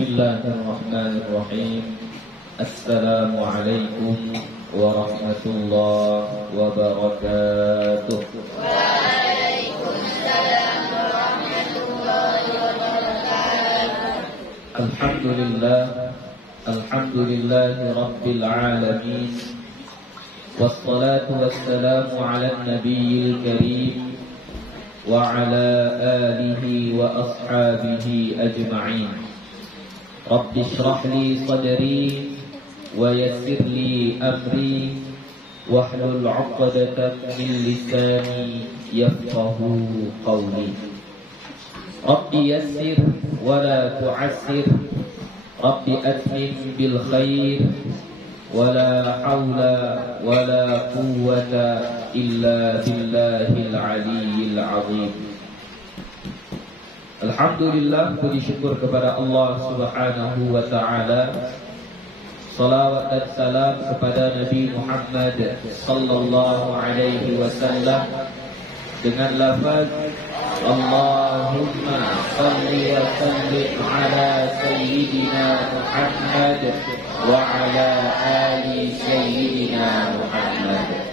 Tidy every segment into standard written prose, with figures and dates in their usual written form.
Bismillahirrahmanirrahim. Assalamualaikum warahmatullahi wabarakatuh. Waalaikumsalam warahmatullahi wabarakatuh. Alhamdulillahi rabbil alamin. Wassalatu wassalamu ala nabiyil karim wa ala alihi wa ashabihi ajma'in. Rabbi shrah li sadri wa yassir li amri wahlul 'uqdatam min lisani yafqahu qawli. Rabbi yassir wa la tu'assir, Rabbi atmim bil khair, wa la hawla wa la quwwata illa billahil aliyyil 'azim. Alhamdulillah, puji syukur kepada Allah Subhanahu wa ta'ala. Salawat dan salam kepada Nabi Muhammad sallallahu alaihi wasallam dengan lafaz Allahumma salli wa sallim ala sayyidina Muhammad wa ala ali sayyidina Muhammad.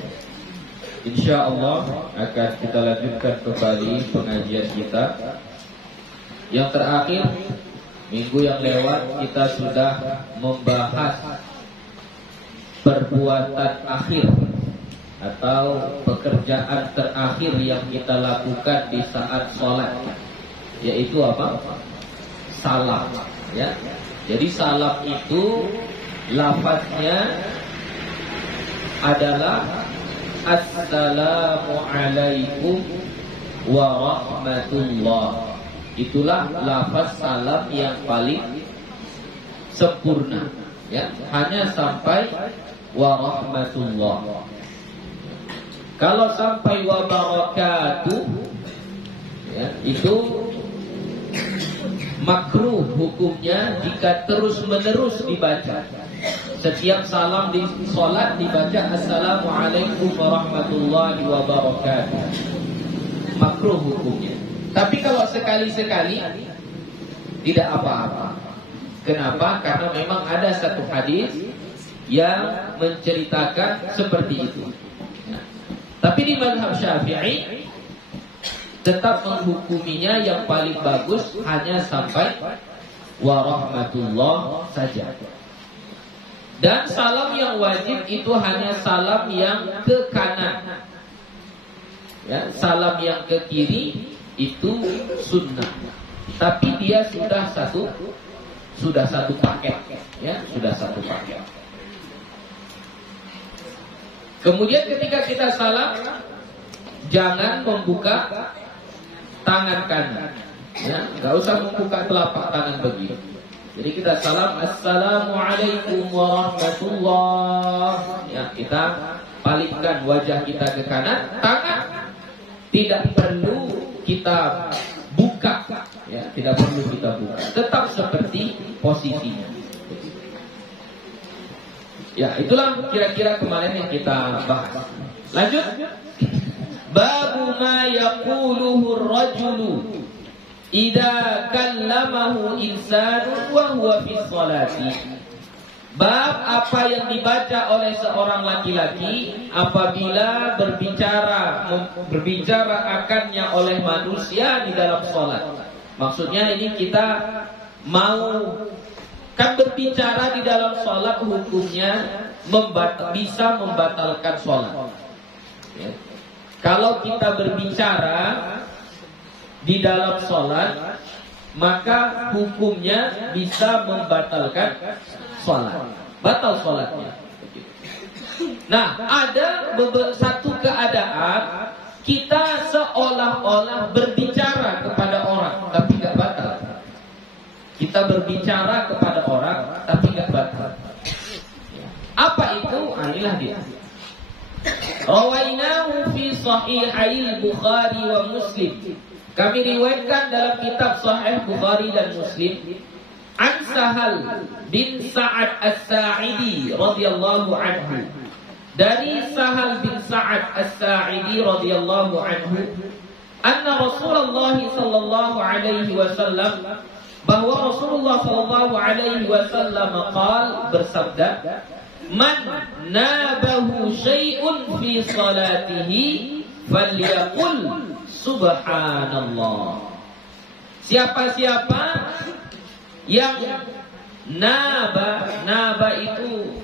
InsyaAllah akan kita lanjutkan kembali pengajian kita. Yang terakhir, minggu yang lewat kita sudah membahas perbuatan akhir atau pekerjaan terakhir yang kita lakukan di saat sholat, yaitu apa? Salam, ya. Jadi salam itu lafaznya adalah Assalamualaikum warahmatullah. Itulah lafaz salam yang paling sempurna, ya, hanya sampai warahmatullah. Kalau sampai wabarakatuh, ya, itu makruh hukumnya jika terus menerus dibaca. Setiap salam di sholat dibaca Assalamualaikum warahmatullahi wabarakatuh. Makruh hukumnya. Tapi kalau sekali-sekali tidak apa-apa. Kenapa? Karena memang ada satu hadis yang menceritakan seperti itu. Tapi di mazhab Syafi'i tetap menghukuminya yang paling bagus hanya sampai warahmatullah saja. Dan salam yang wajib itu hanya salam yang ke kanan. Ya, salam yang ke kiri itu sunnah. Tapi dia sudah satu paket, ya, sudah satu paket. Kemudian ketika kita salam, jangan membuka tangan kanan, ya, nggak usah membuka telapak tangan begini. Jadi kita salam Assalamualaikum warahmatullah, ya, kita palingkan wajah kita ke kanan, tangan tidak perlu kita buka, ya, tidak perlu kita buka, tetap seperti posisinya. Ya, itulah kira-kira kemarin yang kita bahas. Lanjut. Babu ma yaquluhu ar-rajulu idza kallamahu insanu wa huwa fi sholati. Bab apa yang dibaca oleh seorang laki-laki apabila berbicara akannya oleh manusia di dalam sholat. Maksudnya ini kita mau kan berbicara di dalam sholat, hukumnya bisa membatalkan sholat, ya. Kalau kita berbicara di dalam sholat, maka hukumnya bisa membatalkan sholat, batal sholatnya. Nah, ada satu keadaan kita seolah-olah berbicara kepada orang, tapi nggak batal. Kita berbicara kepada orang, tapi nggak batal. Apa itu? Inilah dia. Rawainahu fi Sahihai Bukhari wa Muslim. Kami riwayatkan dalam kitab Sahih Bukhari dan Muslim. An Sahal bin Sa'ad As-Sa'idi radhiyallahu anhu. Dari Sahal bin Sa'ad As-Sa'idi radhiyallahu anhu, anna Rasulullah sallallahu alaihi wasallam bahwa Rasulullah sallallahu alaihi wasallam bersabda, "Man nabahu syai'un fi salatihi falyaqul subhanallah." Siapa-siapa yang naba itu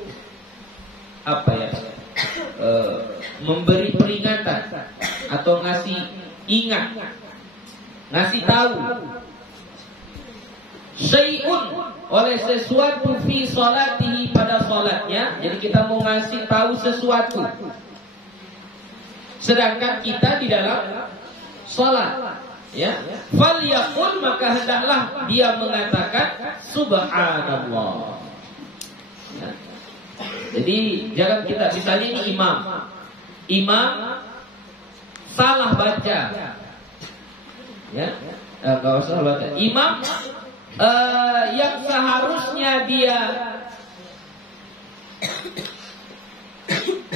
apa ya? Memberi peringatan atau ngasih ingat, ngasih tahu syai'un oleh sesuatu fi salatihi pada salatnya. Jadi kita mau ngasih tahu sesuatu sedangkan kita di dalam salat, ya. Falyaqul, maka hendaklah dia mengatakan subhanallah. Ya. Jadi jangan kita, misalnya ini imam salah baca, ya, nggak usah baca. Imam yang seharusnya dia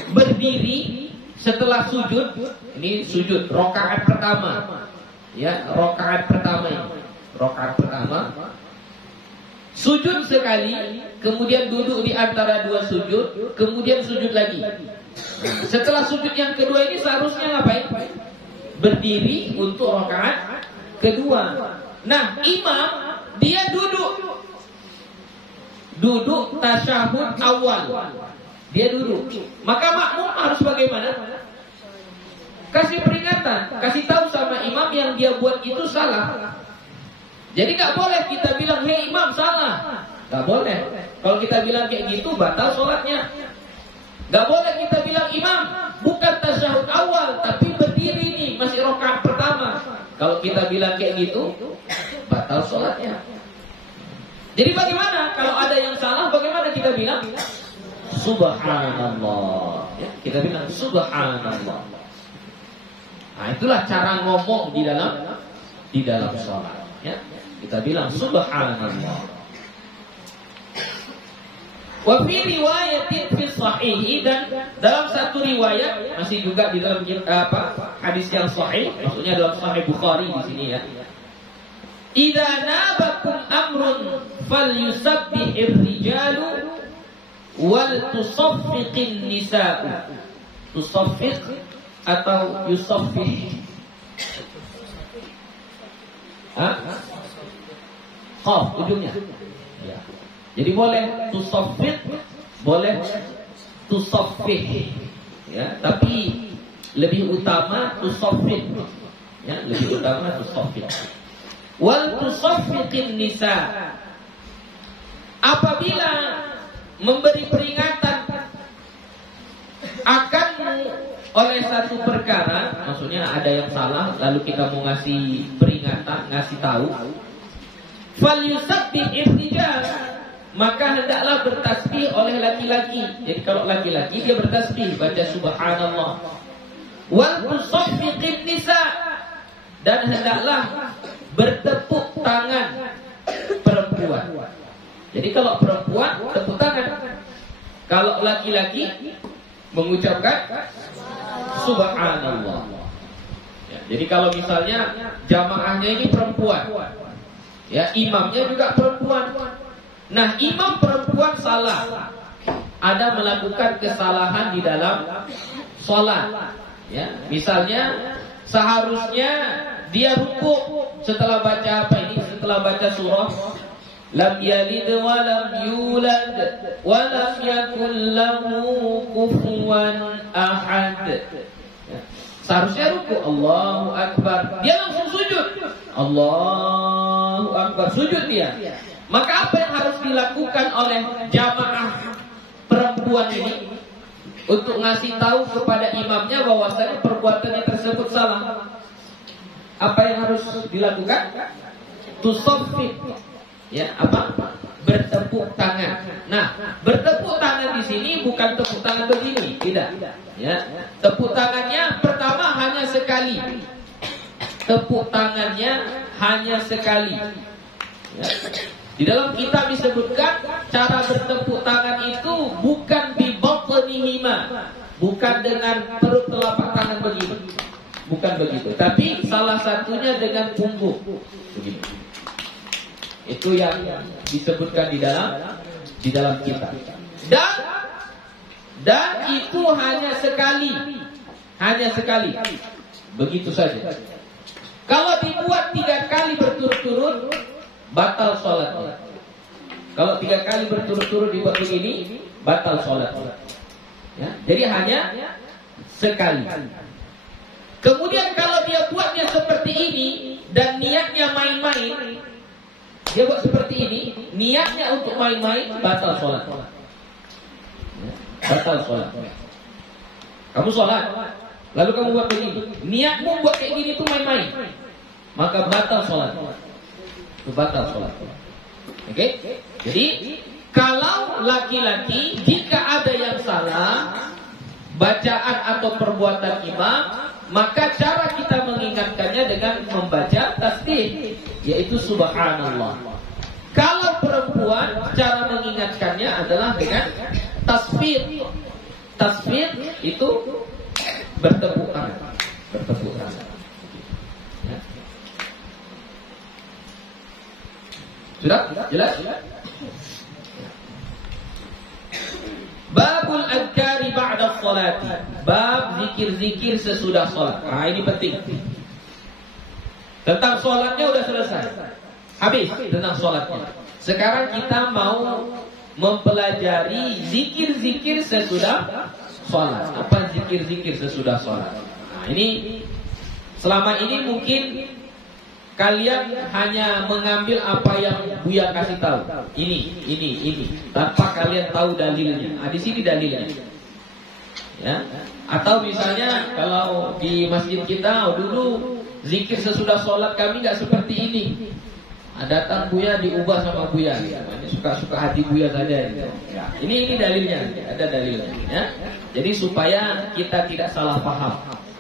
berdiri setelah sujud, ini sujud rakaat pertama, ya, rakaat pertama ini, rakaat pertama. Sujud sekali, kemudian duduk di antara dua sujud, kemudian sujud lagi. Setelah sujud yang kedua ini seharusnya ngapain? Berdiri untuk rakaat kedua. Nah, imam dia duduk tasyahud awal. Dia duduk. Maka makmum harus bagaimana? Kasih peringatan, kasih tahu sama imam yang dia buat itu salah. Jadi gak boleh kita bilang, hei imam salah. Gak boleh. Kalau kita bilang kayak gitu, batal sholatnya. Gak boleh kita bilang, imam bukan tasyahud awal, tapi berdiri nih, masih rakaat pertama. Kalau kita bilang kayak gitu, batal sholatnya. Jadi bagaimana? Kalau ada yang salah, bagaimana kita bilang? Subhanallah. Ya, kita bilang subhanallah. Nah, itulah cara ngomong di dalam sholat. Ya. Kita bilang subhanallah. Wa fi riwayatin fi sahih, dan dalam satu riwayat masih juga di dalam hadis yang sahih, maksudnya dalam Sahih Bukhari di sini, ya. Idza nabakum amrun falyusabbihir rijalu wal tusaffiqin nisa'u. Tusaffiq atau yusaffih? Qaf ujungnya. Ya. Jadi boleh tusaffiq, boleh tusaffih. Ya, tapi lebih utama tusaffih. Ya, lebih utama tusaffih. Wal tusaffiqin nisa. Apabila memberi peringatan akan oleh satu perkara, maksudnya ada yang salah, lalu kita mau ngasih peringatan, ngasih tahu, falyusabbihir rijal, maka hendaklah bertasbih oleh laki-laki. Jadi kalau laki-laki dia bertasbih, baca subhanallah. Wal tusaffiqin nisa, dan hendaklah bertepuk tangan perempuan. Jadi kalau perempuan tepuk tangan, kalau laki-laki mengucapkan subhanallah. Ya, jadi kalau misalnya jamaahnya ini perempuan, ya, imamnya juga perempuan. Nah, imam perempuan salah, ada melakukan kesalahan di dalam sholat. Ya, misalnya seharusnya dia rukuk setelah baca apa ini? Setelah baca surah lam yalid wa lam yulad wa lam yakul lahu kufuwan ahad. Ya. Seharusnya rukuk, Allahu Akbar, dia langsung sujud, Allahu Akbar, sujud dia. Maka apa yang harus dilakukan oleh jamaah perempuan ini untuk ngasih tahu kepada imamnya bahwasanya perbuatannya tersebut salah? Apa yang harus dilakukan? Tusaffif. Ya, apa? Bertepuk tangan. Nah, bertepuk tangan di sini bukan tepuk tangan begini, tidak. Ya, tepuk tangannya pertama hanya sekali. Tepuk tangannya hanya sekali. Ya. Di dalam kitab disebutkan cara bertepuk tangan itu bukan bibatnihima, bukan dengan perut telapak tangan begini, bukan begitu. Tapi salah satunya dengan punggung begini. Itu yang disebutkan di dalam kitab. Dan itu hanya sekali. Begitu saja. Kalau dibuat 3 kali berturut-turut, batal sholatnya. Kalau 3 kali berturut-turut dibuat begini, batal sholatnya. Ya, jadi hanya sekali. Kemudian kalau dia buatnya seperti ini dan niatnya main-main, dia buat seperti ini, niatnya untuk main-main, batal sholat. Batal sholat. Kamu sholat, lalu kamu buat begini, niatmu buat kayak gini tuh main-main, maka batal sholat. Itu batal sholat. Oke? Jadi kalau laki-laki, jika ada yang salah bacaan atau perbuatan imam, maka cara kita mengingatkannya dengan membaca tasbih, yaitu subhanallah. Kalau perempuan, cara mengingatkannya adalah dengan tasbih. Tasbih itu bertepuk tangan. Ya. Sudah? Jelas? Babul adhkari ba'da sholati. Bab zikir-zikir sesudah sholat. Nah, ini penting. Tentang sholatnya udah selesai. Habis tentang sholatnya. Sekarang kita mau mempelajari zikir-zikir sesudah sholat. Apa zikir-zikir sesudah sholat? Nah, ini selama ini mungkin kalian hanya mengambil apa yang Buya kasih tahu. Ini tanpa kalian tahu dalilnya. Nah, di sini dalilnya. Ya. Atau misalnya kalau di masjid kita dulu zikir sesudah sholat kami nggak seperti ini. Datang Buya diubah sama Buya. Ini suka-suka hati Buya saja. Ya. Ini dalilnya, ada dalilnya. Ya. Jadi supaya kita tidak salah paham.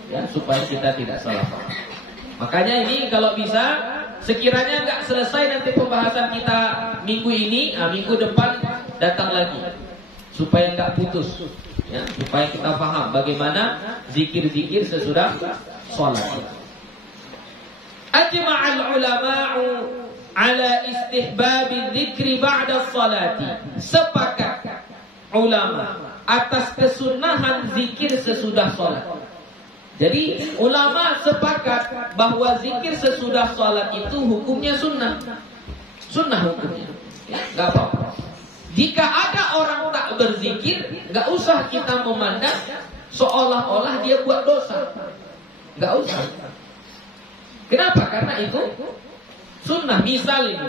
Ya, supaya kita tidak salah paham. Makanya ini kalau bisa, sekiranya nggak selesai nanti pembahasan kita minggu ini, minggu depan datang lagi, supaya nggak putus, ya, supaya kita paham bagaimana zikir-zikir sesudah sholat. Ajma'al ulama'u ala istihbabi dzikri ba'da sholati. Sepakat ulama atas kesunahan zikir sesudah sholat. Jadi ulama sepakat bahwa zikir sesudah sholat itu hukumnya sunnah. Sunnah hukumnya, ya, gak apa-apa. Jika ada orang tak berzikir, gak usah kita memandang seolah-olah dia buat dosa. Gak usah. Kenapa? Karena itu sunnah. Misal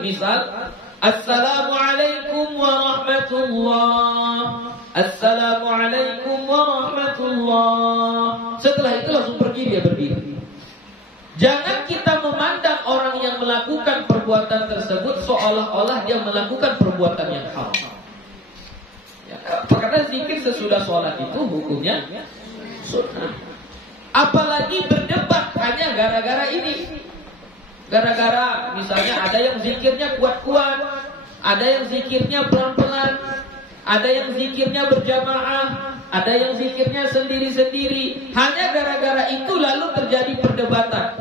Assalamualaikum warahmatullah. Assalamualaikum warahmatullah. Setelah itu langsung pergi, dia berdiri. Jangan kita memandang orang yang melakukan perbuatan tersebut seolah-olah dia melakukan perbuatan yang haram. Ya, karena zikir sesudah sholat itu hukumnya sunnah. Apalagi berdebat hanya gara-gara ini. Gara-gara misalnya ada yang zikirnya kuat-kuat, ada yang zikirnya pelan-pelan, ada yang zikirnya berjamaah, ada yang zikirnya sendiri-sendiri. Hanya gara-gara itu lalu terjadi perdebatan,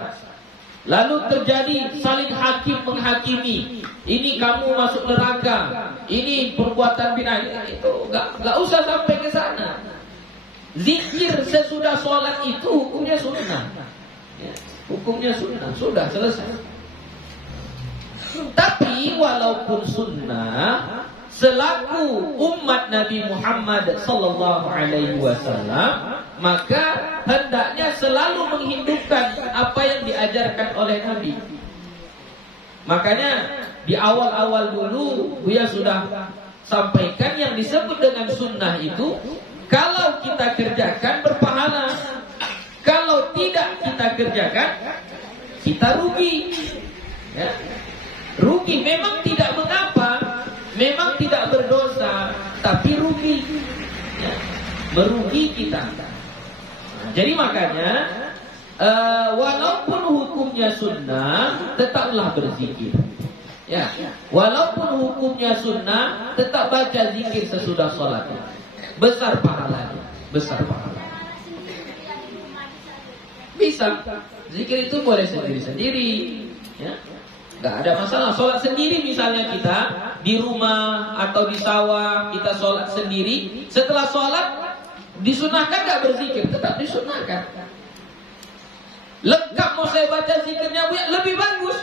lalu terjadi saling hakim menghakimi. Ini kamu masuk neraka, ini perbuatan bid'ah. Itu nggak usah sampai ke sana. Zikir sesudah sholat itu hukumnya sunnah. Ya, hukumnya sunnah, sudah selesai. Tapi walaupun sunnah, selaku umat Nabi Muhammad sallallahu alaihi wasallam, maka hendaknya selalu menghidupkan apa yang diajarkan oleh Nabi. Makanya di awal-awal dulu Buya sudah sampaikan yang disebut dengan sunnah itu, kalau kita kerjakan berpahala, kalau tidak kita kerjakan kita rugi. Ya. Rugi memang tidak mengapa, memang tidak berdosa, tapi rugi, ya, merugi kita. Jadi makanya walaupun hukumnya sunnah, tetaplah berzikir. Ya, walaupun hukumnya sunnah, tetap baca zikir sesudah sholat. Besar pahalanya, besar pahalanya. Bisa, zikir itu boleh sendiri-sendiri. Ya. Nggak ada masalah. Sholat sendiri misalnya kita di rumah atau di sawah, kita sholat sendiri. Setelah sholat disunahkan nggak berzikir? Tetap disunahkan. Lengkap mau saya baca zikirnya Buya, lebih bagus.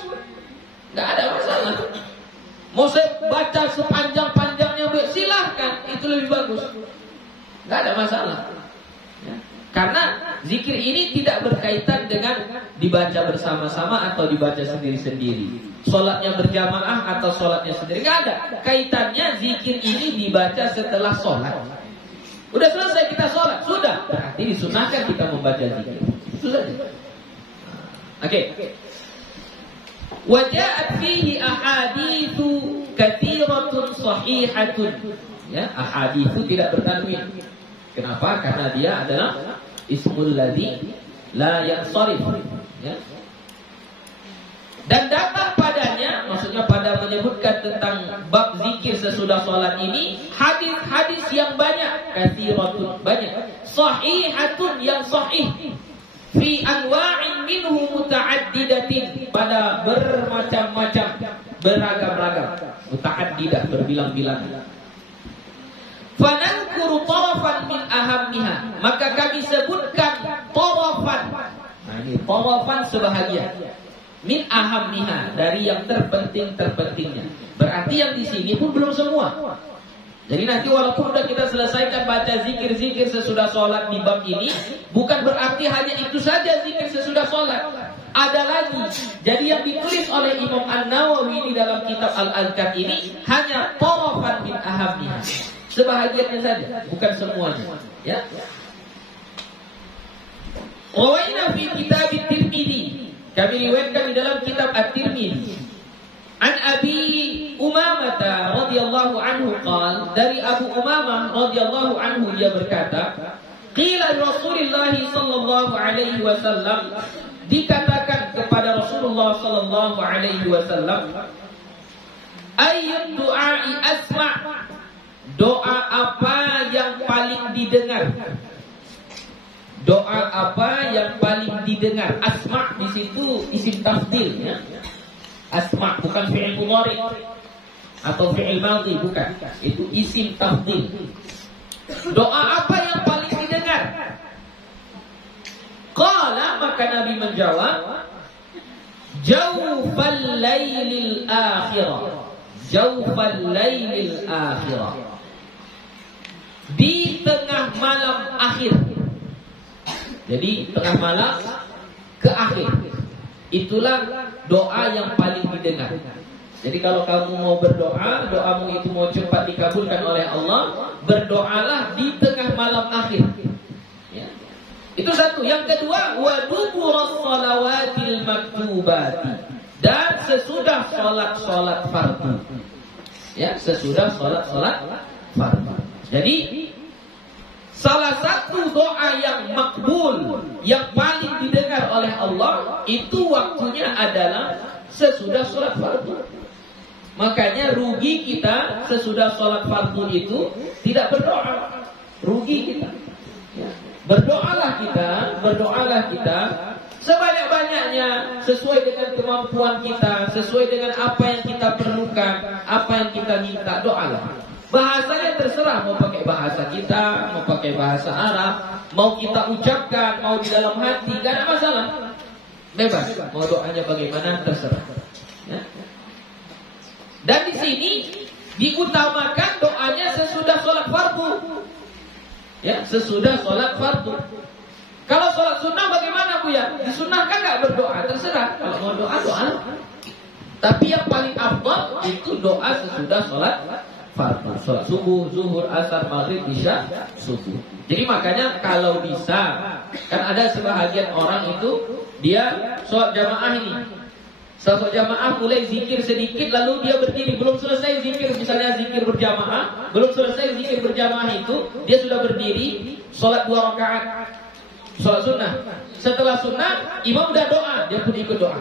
Nggak ada masalah. Mau saya baca sepanjang-panjangnya Buya, silahkan, itu lebih bagus. Nggak ada masalah. Ya. Karena zikir ini tidak berkaitan dengan dibaca bersama-sama atau dibaca sendiri-sendiri. Sholatnya berjamaah atau sholatnya sendiri, nggak ada. Kaitannya zikir ini dibaca setelah sholat. Udah selesai kita sholat, sudah. Berarti disunahkan kita membaca zikir. Itu saja. Oke. Waja'at fihi ahaditsu katsiratun sahihatun. Ya, ahaditsu tidak bertanwin. Kenapa? Karena dia adalah ismul ladzi la yansarif. Ya. Dan datang padanya, maksudnya pada menyebutkan tentang bab zikir sesudah sholat ini, hadis-hadis yang banyak, katsiratun, banyak, sahihatun yang sahih, fi anwa'in minhu muta'addidatin, pada bermacam-macam, beragam-ragam, muta'addidah, berbilang-bilang. Fanadhkuru tarafan min ahammiha, maka kami sebutkan tarafan. Nah ini tarafan sebahagian. Min ahammiha, dari yang terpenting-terpentingnya. Berarti yang di sini pun belum semua. Jadi nanti walaupun sudah kita selesaikan baca zikir-zikir sesudah sholat di bab ini, bukan berarti hanya itu saja zikir sesudah sholat. Ada lagi. Jadi yang ditulis oleh Imam An-Nawawi di dalam kitab Al-Azkar ini hanya tarafan min ahammiha, sebahagiannya saja, bukan semuanya. Ya. Rawaina fi kitab At-Tirmidzi, kami riwayatkan di dalam kitab At-Tirmidzi. An Abi Umamah radhiyallahu anhu qala, dari Abu Umamah radhiyallahu anhu dia berkata, qila Rasulullah sallallahu alaihi wasallam, dikatakan kepada Rasulullah sallallahu alaihi wasallam, ayyud du'a'i asma', doa apa yang paling didengar? Doa apa yang paling didengar? Asma' di situ isim tafdil, ya. Asma' bukan fi'il mudhari atau fi'il madhi, bukan. Itu isim tafdil. Doa apa yang paling didengar? Qala, maka Nabi menjawab, jawfal lailil akhirah. Jawfal lailil akhirah, di tengah malam akhir. Jadi tengah malam ke akhir, itulah doa yang paling didengar. Jadi kalau kamu mau berdoa, doamu itu mau cepat dikabulkan oleh Allah, berdoalah di tengah malam akhir. Ya. Itu satu. Yang kedua, wa duburas shalawatil maktubati, dan sesudah sholat fardu. Ya, sesudah sholat fardu. Jadi salah satu doa yang makbul, yang paling didengar oleh Allah, itu waktunya adalah sesudah sholat fardu. Makanya rugi kita sesudah sholat fardu itu tidak berdoa. Rugi kita. Ya. Berdoalah kita sebanyak-banyaknya, sesuai dengan kemampuan kita, sesuai dengan apa yang kita perlukan, apa yang kita minta, doalah. Bahasanya terserah, mau pakai bahasa kita, mau pakai bahasa Arab, mau kita ucapkan, mau di dalam hati, gak ada masalah. Bebas, mau doanya bagaimana terserah. Ya. Dan di sini diutamakan doanya sesudah sholat fardu. Ya, sesudah sholat fardu. Kalau sholat sunnah bagaimana Buya? Disunahkan nggak berdoa? Terserah. Kalau mau doa, doa. Tapi yang paling afdal itu doa sesudah sholat fardu. Sholat subuh, zuhur, asar, maghrib, isya, subuh. Jadi makanya kalau bisa, kan ada sebahagian orang itu dia sholat jamaah ini. Sholat jamaah mulai zikir sedikit, lalu dia berdiri, belum selesai zikir, misalnya zikir berjamaah, belum selesai zikir berjamaah itu, dia sudah berdiri, sholat 2 rakaat, sholat sunnah. Setelah sunnah, imam udah doa, dia pun ikut doa.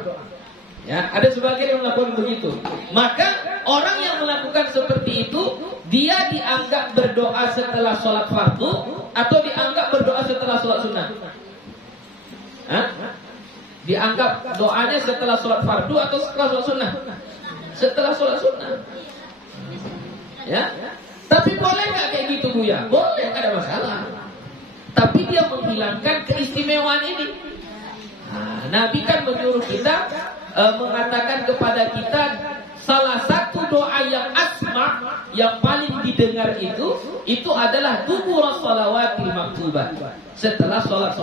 Ya, ada sebagian yang melakukan begitu. Maka orang yang melakukan seperti itu, dia dianggap berdoa setelah sholat fardu atau dianggap berdoa setelah sholat sunnah? Hah? Dianggap doanya setelah sholat fardu atau setelah sholat sunnah? Setelah sholat sunnah. Ya. Tapi boleh nggak kayak gitu Buya? Boleh, nggak ada masalah. Tapi dia menghilangkan keistimewaan ini. Nah, Nabi kan menyuruh kita mengatakan kepada kita salah satu doa yang asma, yang paling didengar itu adalah dubur shalawatil maktubah, setelah sholat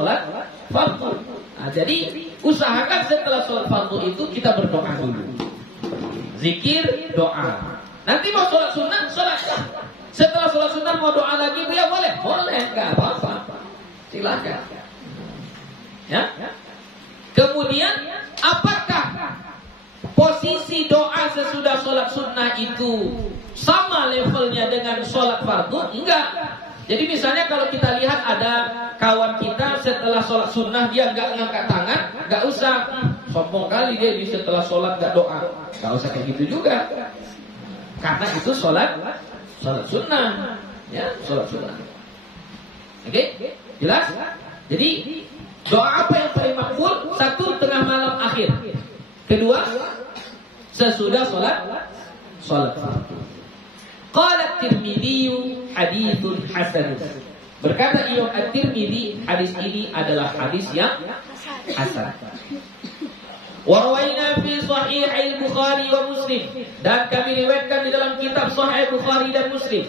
fardu. Nah, jadi usahakan setelah sholat fardu itu kita berdoa dulu, zikir, doa. Nanti mau sholat sunnah, sholat. Setelah sholat sunnah mau doa lagi, ya boleh, nggak apa-apa, silakan. Ya. Kemudian, apakah posisi doa sesudah sholat sunnah itu sama levelnya dengan sholat fardu? Enggak. Jadi misalnya kalau kita lihat ada kawan kita setelah sholat sunnah dia nggak ngangkat tangan, nggak usah sombong kali dia di setelah sholat nggak doa, nggak usah kayak gitu juga. Karena itu sholat sunnah, ya sholat sunnah. Oke, jelas? Jadi doa apa yang paling makbul? Satu, tengah malam akhir. Kedua, sesudah sholat fardu. Qala At-Tirmidzi haditsun hasan. Berkata Imam At-Tirmidzi, hadis ini adalah hadis yang hasan. Wa rawaina fi sahih al-Bukhari wa Muslim, dan kami riwayatkan di dalam kitab Sahih Bukhari dan Muslim.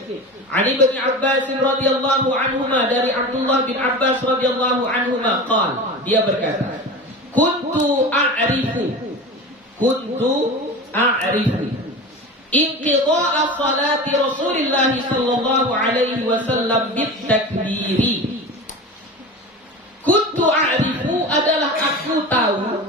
Ali bin Abbas radhiyallahu anhuma, dari Abdullah bin Abbas radhiyallahu anhuma qala, dia berkata, kuntu a'rifu inqidha'a salati Rasulillah sallallahu alaihi wasallam bitakbiri. Kuntu a'rifu adalah aku tahu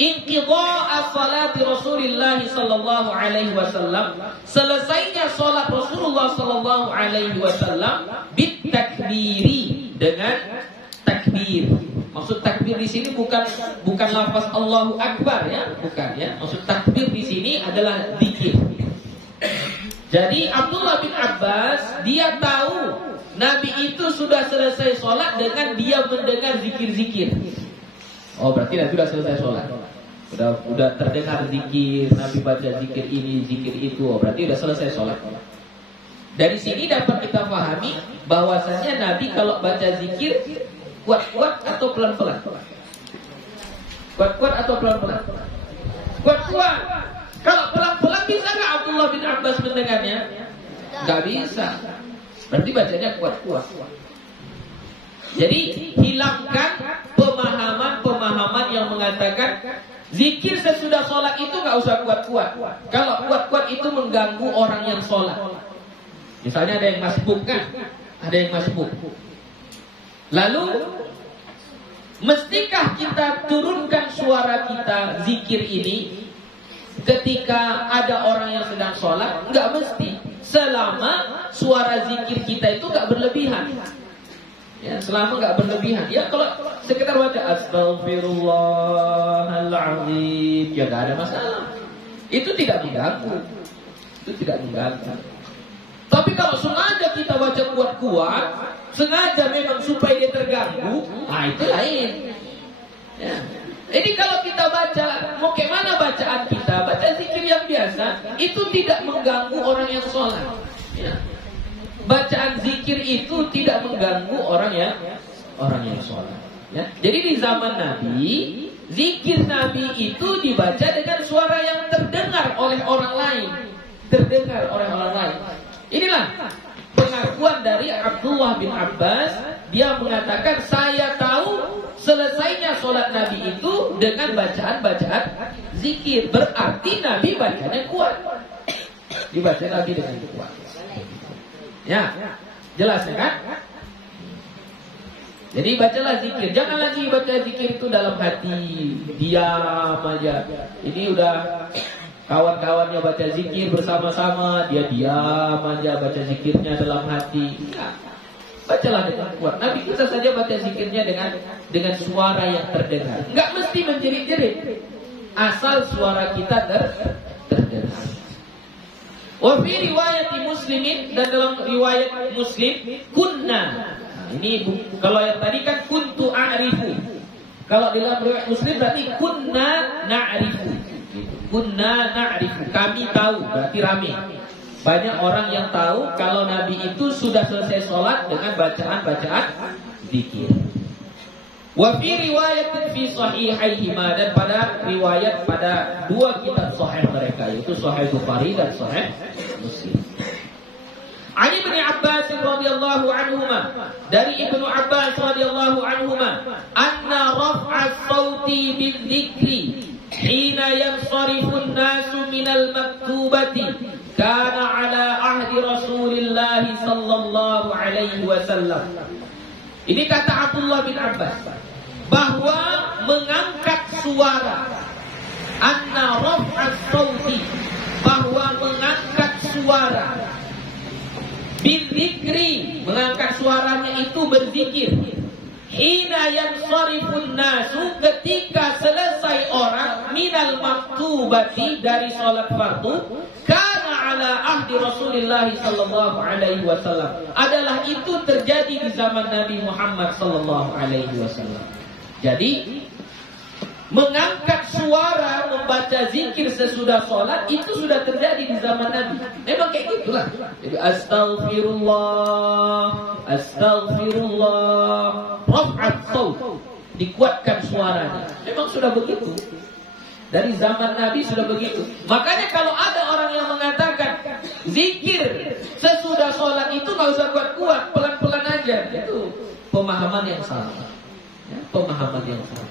inqidha'a salati Rasulillah sallallahu alaihi wasallam, selesainya salat Rasulullah sallallahu alaihi wasallam bitakbiri, dengan takbir. Maksud takbir di sini bukan lafaz Allahu Akbar, ya, bukan, ya. Maksud takbir di sini adalah zikir. Jadi Abdullah bin Abbas dia tahu Nabi itu sudah selesai sholat dengan dia mendengar zikir-zikir. Oh, berarti Nabi sudah selesai sholat. Udah terdengar zikir, Nabi baca zikir ini, zikir itu. Oh, berarti sudah selesai sholat. Dari sini dapat kita pahami bahwasanya Nabi kalau baca zikir kuat-kuat atau pelan-pelan? Kuat-kuat atau pelan-pelan? Kuat-kuat. Kalau pelan-pelan bisa nggak Abdullah bin Abbas mendengarnya? Nggak bisa. Berarti bacanya kuat-kuat. Jadi hilangkan pemahaman yang mengatakan zikir sesudah sholat itu nggak usah kuat-kuat. Kalau kuat-kuat itu mengganggu orang yang sholat. Misalnya ada yang masbuk kan? Ada yang masbuk. Lalu, mestikah kita turunkan suara kita zikir ini ketika ada orang yang sedang sholat? Enggak mesti. Selama suara zikir kita itu enggak berlebihan. Ya, selama enggak berlebihan. Ya, kalau sekitar baca Astaghfirullahaladzim, ya enggak ada masalah. Itu tidak mengganggu. Tapi kalau sengaja kita baca kuat-kuat, sengaja memang supaya dia terganggu, nah itu lain. Ya. Jadi kalau kita baca, mau ke mana bacaan kita, baca zikir yang biasa, itu tidak mengganggu orang yang sholat. Ya. Bacaan zikir itu tidak mengganggu orang yang sholat. Ya. Jadi di zaman Nabi, zikir Nabi itu dibaca dengan suara yang terdengar oleh orang lain. Inilah pengakuan dari Abdullah bin Abbas. Dia mengatakan, saya tahu selesainya sholat Nabi itu dengan bacaan-bacaan zikir. Berarti Nabi bacanya kuat. Dibaca Nabi dengan kuat. Ya, jelas ya kan? Jadi bacalah zikir. Jangan lagi baca zikir itu dalam hati, diam aja. Ini udah kawan-kawannya baca zikir bersama-sama, dia diam aja baca zikirnya dalam hati. Enggak. Bacalah dengan kuat. Nabi bisa saja baca zikirnya dengan suara yang terdengar. Enggak mesti menjerit-jerit. Asal suara kita terdengar. Wa fi riwayat Muslimin, dan dalam riwayat Muslim, kunna. Nah, ini kalau yang tadi kan kuntu a'rifu. Kalau di dalam riwayat Muslim berarti kunna na'rifu. Kunna na'rifu, kami tahu, berarti rame. Banyak orang yang tahu kalau Nabi itu sudah selesai sholat dengan bacaan-bacaan zikir. Wa fi riwayat fi sahihaihima, dan pada riwayat pada dua kitab sahih mereka, yaitu Sahih Bukhari dan Sahih Muslim. Ali bin Abbas radhiyallahu anhuma, dari Ibnu Abbas radhiyallahu anhuma, anna raf'a sauti bil dzikri hina yansarifu an-nasu minal maktubati kana ala ahdi Rasulillah sallallahu alaihi wasallam. Ini kata Abdullah bin Abbas, bahwa mengangkat suara, anna raf'as sauti, bahwa mengangkat suara, bidzikri, mengangkat suaranya itu berzikir, hina yansarifun nasu, ketika selesai orang, minal maktubati, dari sholat fardu, kana ala ahdi Rasulillah sallallahu alaihi wasallam, adalah itu terjadi di zaman Nabi Muhammad sallallahu alaihi wasallam. Jadi mengangkat suara membaca zikir sesudah sholat itu sudah terjadi di zaman Nabi. Memang kayak gitulah. Jadi astaghfirullah, astaghfirullah, raf'at saut, dikuatkan suaranya. Memang sudah begitu. Dari zaman Nabi sudah begitu. Makanya kalau ada orang yang mengatakan zikir sesudah sholat itu nggak usah kuat-kuat, pelan-pelan aja, itu pemahaman yang salah. Ya, pemahaman yang salah.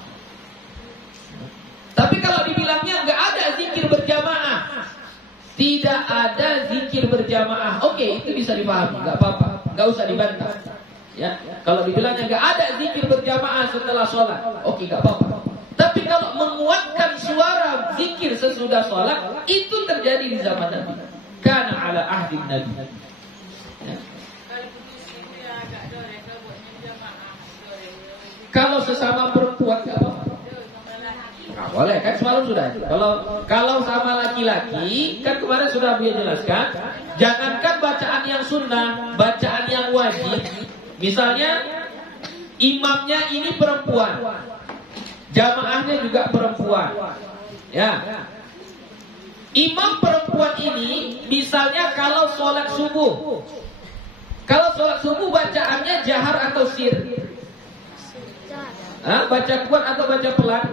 Tapi kalau dibilangnya nggak ada zikir berjamaah, tidak ada zikir berjamaah, oke, itu bisa dipahami, nggak apa-apa, nggak usah dibantah. Ya, kalau dibilangnya nggak ada zikir berjamaah setelah sholat, oke, nggak apa-apa. Tapi kalau menguatkan suara zikir sesudah sholat, itu terjadi di zaman Nabi. Kana ala ahdi Nabi. Ya. Kalau sesama perempuan nggak apa-apa. Nah, boleh kan, semalam sudah. Kalau sama laki-laki kan kemarin sudah dia jelaskan, jangankan bacaan yang sunnah, bacaan yang wajib. Misalnya imamnya ini perempuan, jamaahnya juga perempuan. Ya. Imam perempuan ini misalnya kalau sholat subuh. Kalau sholat subuh bacaannya jahar atau sir? Baca kuat atau baca pelan?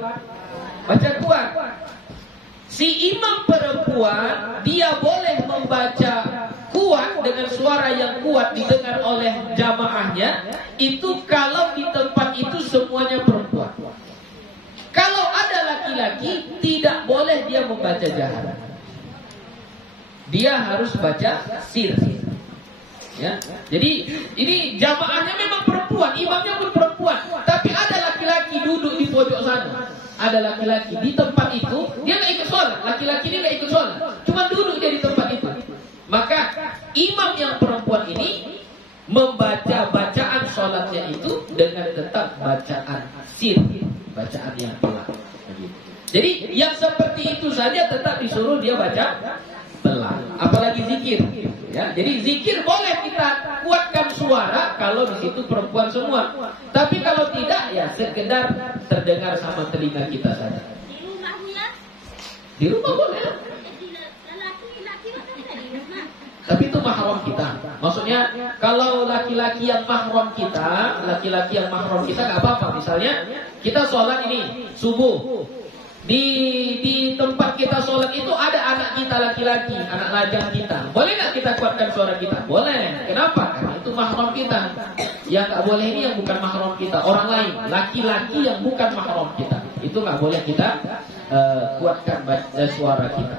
Baca kuat. Si imam perempuan dia boleh membaca kuat dengan suara yang kuat didengar oleh jamaahnya, itu kalau di tempat itu semuanya perempuan. Kalau ada laki-laki tidak boleh dia membaca jahar. Dia harus baca sir. Ya. Jadi ini jamaahnya memang perempuan, imamnya pun perempuan, tapi ada laki-laki duduk di pojok sana. Ada laki-laki di tempat itu, dia nggak ikut sholat. Laki-laki ini nggak ikut sholat, cuma duduk dia di tempat itu. Maka imam yang perempuan ini membaca bacaan sholatnya itu dengan tetap bacaan sir, bacaan yang pelan. Jadi yang seperti itu saja tetap disuruh dia baca pelan. Apalagi zikir. Ya, jadi zikir boleh kita kuatkan suara kalau di situ perempuan semua. Tapi kalau tidak ya sekedar terdengar sama telinga kita saja. Di rumah ya? Di rumah boleh. Tapi itu mahram kita. Maksudnya kalau laki-laki yang mahram kita, nggak apa-apa. Misalnya kita sholat ini subuh. Di tempat kita sholat itu ada anak kita laki-laki, anak lajang kita. Boleh nggak kita kuatkan suara kita? Boleh. Kenapa? Karena itu mahram kita. Yang nggak boleh ini yang bukan mahram kita, orang lain, laki-laki yang bukan mahram kita. Itu nggak boleh kita kuatkan suara kita.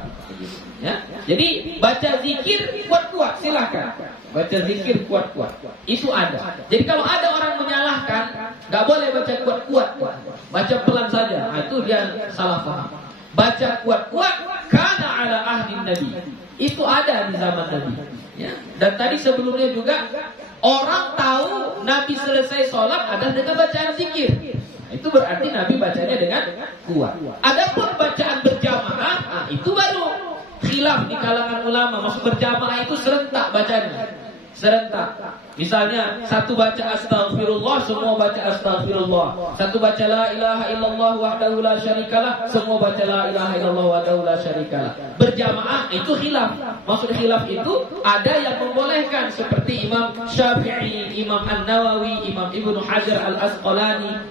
Ya? Jadi baca zikir kuat-kuat, silahkan. Baca zikir kuat-kuat, itu ada. Jadi kalau ada orang menyalahkan, nggak boleh baca kuat-kuat, baca pelan saja. Nah, itu dia salah paham. Baca kuat-kuat, karena ala ahdi Nabi. Itu ada di zaman Nabi. Ya. Dan tadi sebelumnya juga orang tahu Nabi selesai sholat ada dengan bacaan zikir. Itu berarti Nabi bacanya dengan kuat. Adapun bacaan berjamaah, nah, itu baru khilaf di kalangan ulama. Maksud berjamaah itu serentak bacanya. serentak. Misalnya satu baca astaghfirullah, semua baca astaghfirullah. Satu baca la ilaha illallah wahdahu la syarikalah, semua baca la ilaha illallah wahdahu la syarikalah. Berjamaah itu khilaf. Maksud khilaf itu ada yang membolehkan seperti Imam Syafi'i, Imam An-Nawawi, Imam Ibnu Hajar Al-Asqalani.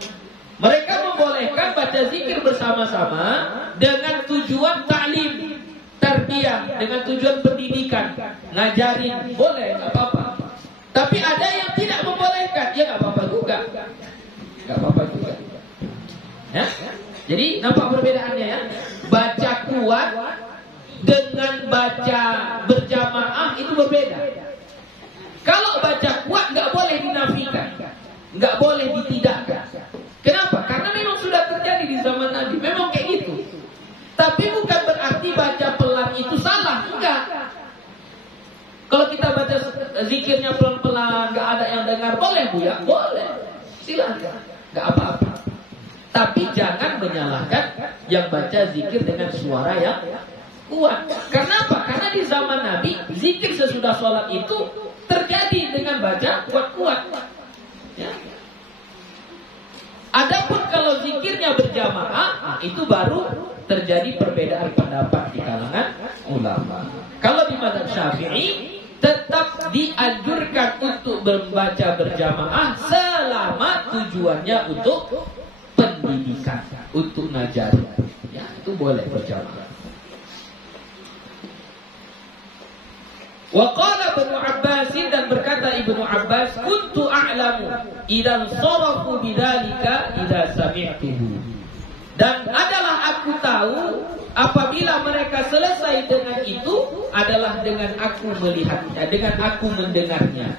Mereka membolehkan baca zikir bersama-sama dengan tujuan ta'lim, tarbiyah, dengan tujuan pendidikan, ngajarin, boleh, nggak apa-apa. Tapi ada yang tidak membolehkan, ya nggak apa-apa juga, nggak apa-apa juga. Ya? Jadi nampak perbedaannya ya. Baca kuat dengan baca berjamaah itu berbeda. Kalau baca kuat nggak boleh dinafikan, nggak boleh ditidakkan. Kenapa? Karena memang sudah terjadi di zaman Nabi, memang kayak gitu. Tapi bukan berarti baca pelan itu salah, enggak. Kalau kita baca zikirnya pelan-pelan, enggak ada yang dengar, boleh Bu ya? Boleh. Silakan. Enggak apa-apa. Tapi jangan menyalahkan yang baca zikir dengan suara yang kuat. Kenapa? Karena di zaman Nabi, zikir sesudah sholat itu terjadi dengan baca kuat-kuat. Ya. Adapun kalau zikirnya berjamaah, itu baru terjadi perbedaan pendapat di kalangan ulama. Kalau di mazhab Syafi'i tetap dianjurkan untuk membaca berjamaah selama tujuannya untuk pendidikan, untuk ngajar. Ya, itu boleh berjamaah. Wa qala Ibnu Abbas, dan berkata Ibnu Abbas, kuntu a'lamu idan sarafu bidzalika idza sami'tuhu. Dan adalah aku tahu apabila mereka selesai dengan itu adalah dengan aku melihatnya, dengan aku mendengarnya.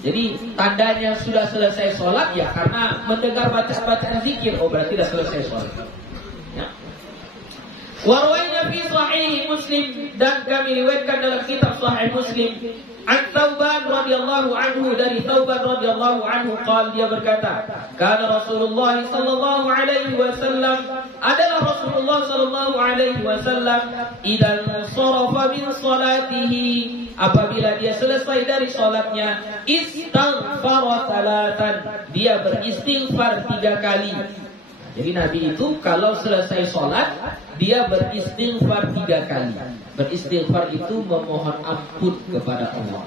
Jadi tandanya sudah selesai sholat ya karena mendengar bacaan zikir. Oh berarti sudah selesai sholat. Ya. Warwayna fi sahih Muslim, dan kami riwayatkan dalam kitab Sahih Muslim an Thauban radhiyallahu anhu, dari Thauban radhiyallahu anhu qala, dia berkata, kana Rasulullah sallallahu alaihi wasallam, adalah Rasulullah sallallahu alaihi wasallam idan sarafa min salatihi, apabila dia selesai dari salatnya, istaghfara salatan, dia beristighfar 3 kali. Jadi Nabi itu kalau selesai sholat dia beristighfar 3 kali. Beristighfar itu memohon ampun kepada Allah.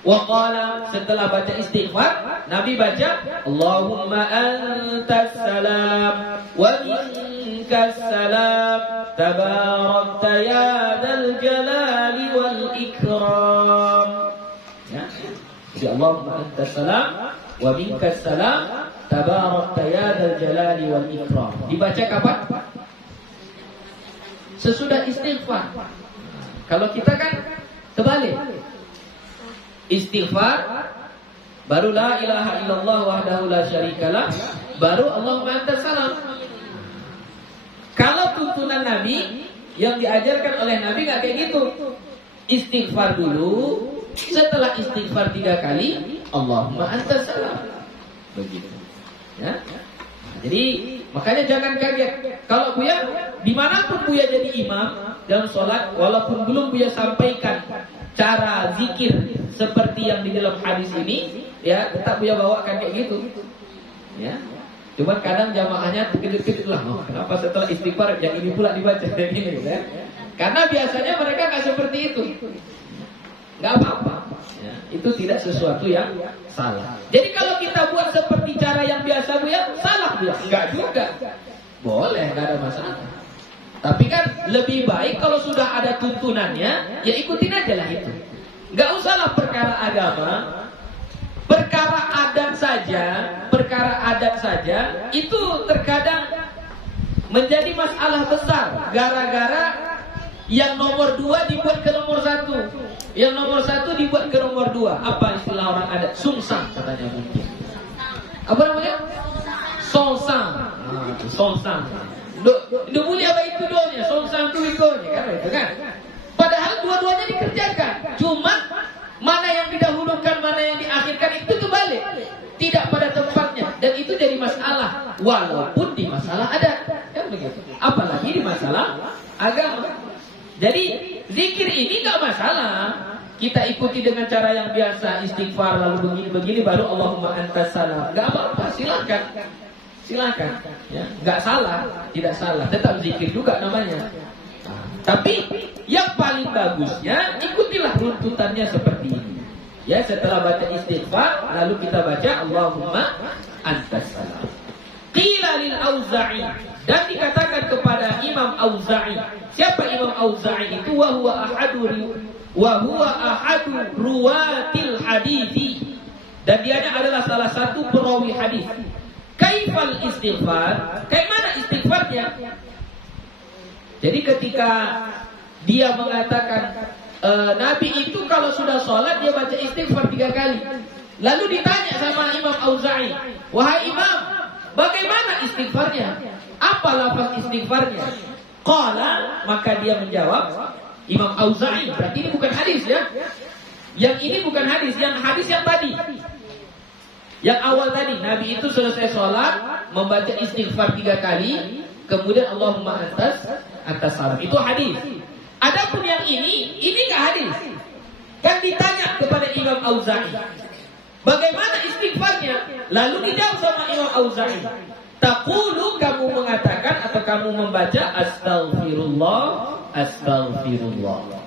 Wa qala, setelah baca istighfar Nabi baca Allahumma antas salam wa minkas salam tabarakta ya dzal jalali wal ikram. Ya. Jadi Allahumma antas salam wa minkas salam tabarakta ya dzal jalali wal ikram. Dibaca kapan? Sesudah istighfar. Kalau kita kan terbalik. Istighfar, baru la ilaha illallah wahdahu la syarikalah, baru Allahumma antas salam. Kalau tuntunan Nabi yang diajarkan oleh Nabi nggak kayak gitu. Istighfar dulu, setelah istighfar 3 kali Allahumma antas salam. Begitu. Ya. Jadi makanya jangan kaget kalau Buya dimanapun Buya jadi imam dalam sholat, walaupun belum Buya sampaikan cara zikir seperti yang di dalam hadis ini, ya tetap Buya bawakan kayak gitu. Ya. Cuman kadang jamaahnya terkejut-kejut lah, oh, kenapa setelah istighfar yang ini pula dibaca dan ini, ya? Karena biasanya mereka nggak seperti itu. Nggak apa-apa. Ya, itu tidak sesuatu yang salah. Jadi kalau kita buat seperti cara yang biasa Bu ya, salah Bu ya? Enggak juga. Boleh, enggak ada masalah. Tapi kan lebih baik kalau sudah ada tuntunannya, ya ikutin aja lah itu. Enggak usahlah perkara agama, perkara adat saja itu terkadang menjadi masalah besar gara-gara yang nomor 2 dibuat ke nomor 1, yang nomor 1 dibuat ke nomor 2. Apa istilah orang adat? Sungsang katanya mungkin. Apa namanya? Songsang. Songsang. Do punya apa itu doanya? Songsang itu ikonya kan itu kan. Padahal dua-duanya dikerjakan. Cuma mana yang didahulukan, mana yang diakhirkan itu kebalik. Tidak pada tempatnya, dan itu jadi masalah walaupun di masalah adat. Kan begitu. Apalagi di masalah agama. Jadi zikir ini gak masalah. kita ikuti dengan cara yang biasa, istighfar lalu begini baru Allahumma antas salam. Enggak apa-apa, silakan. Silakan, ya. Enggak salah, tidak salah. Tetap zikir juga namanya. Tapi yang paling bagusnya ikutilah runtutannya seperti ini. Ya, setelah baca istighfar lalu kita baca Allahumma antas salam. Qila lil Auza'i, dan dikatakan kepada Imam Auza'i. Siapa Imam Auza'i itu? Wa huwa ahadu ruwatil hadithi, dan dianya adalah salah satu perawi hadis. Kaifal istighfar? Kayak mana istighfarnya? Jadi ketika dia mengatakan Nabi itu kalau sudah sholat dia baca istighfar 3 kali. Lalu ditanya sama Imam Auza'i, wahai Imam, bagaimana istighfarnya? Apa lafaz istighfarnya? Qala, maka dia menjawab, Imam Auza'i, berarti ini bukan hadis ya. Yang ini bukan hadis, yang hadis yang tadi. Yang awal tadi, Nabi itu selesai sholat membaca istighfar 3 kali, kemudian Allahumma atas salam. Itu hadis. Adapun yang ini nggak hadis. Kan ditanya kepada Imam Auza'i, bagaimana istighfarnya? Lalu dijawab sama Imam Auza'i, taqulu, kamu mengatakan atau kamu membaca astaghfirullah, astaghfirullah.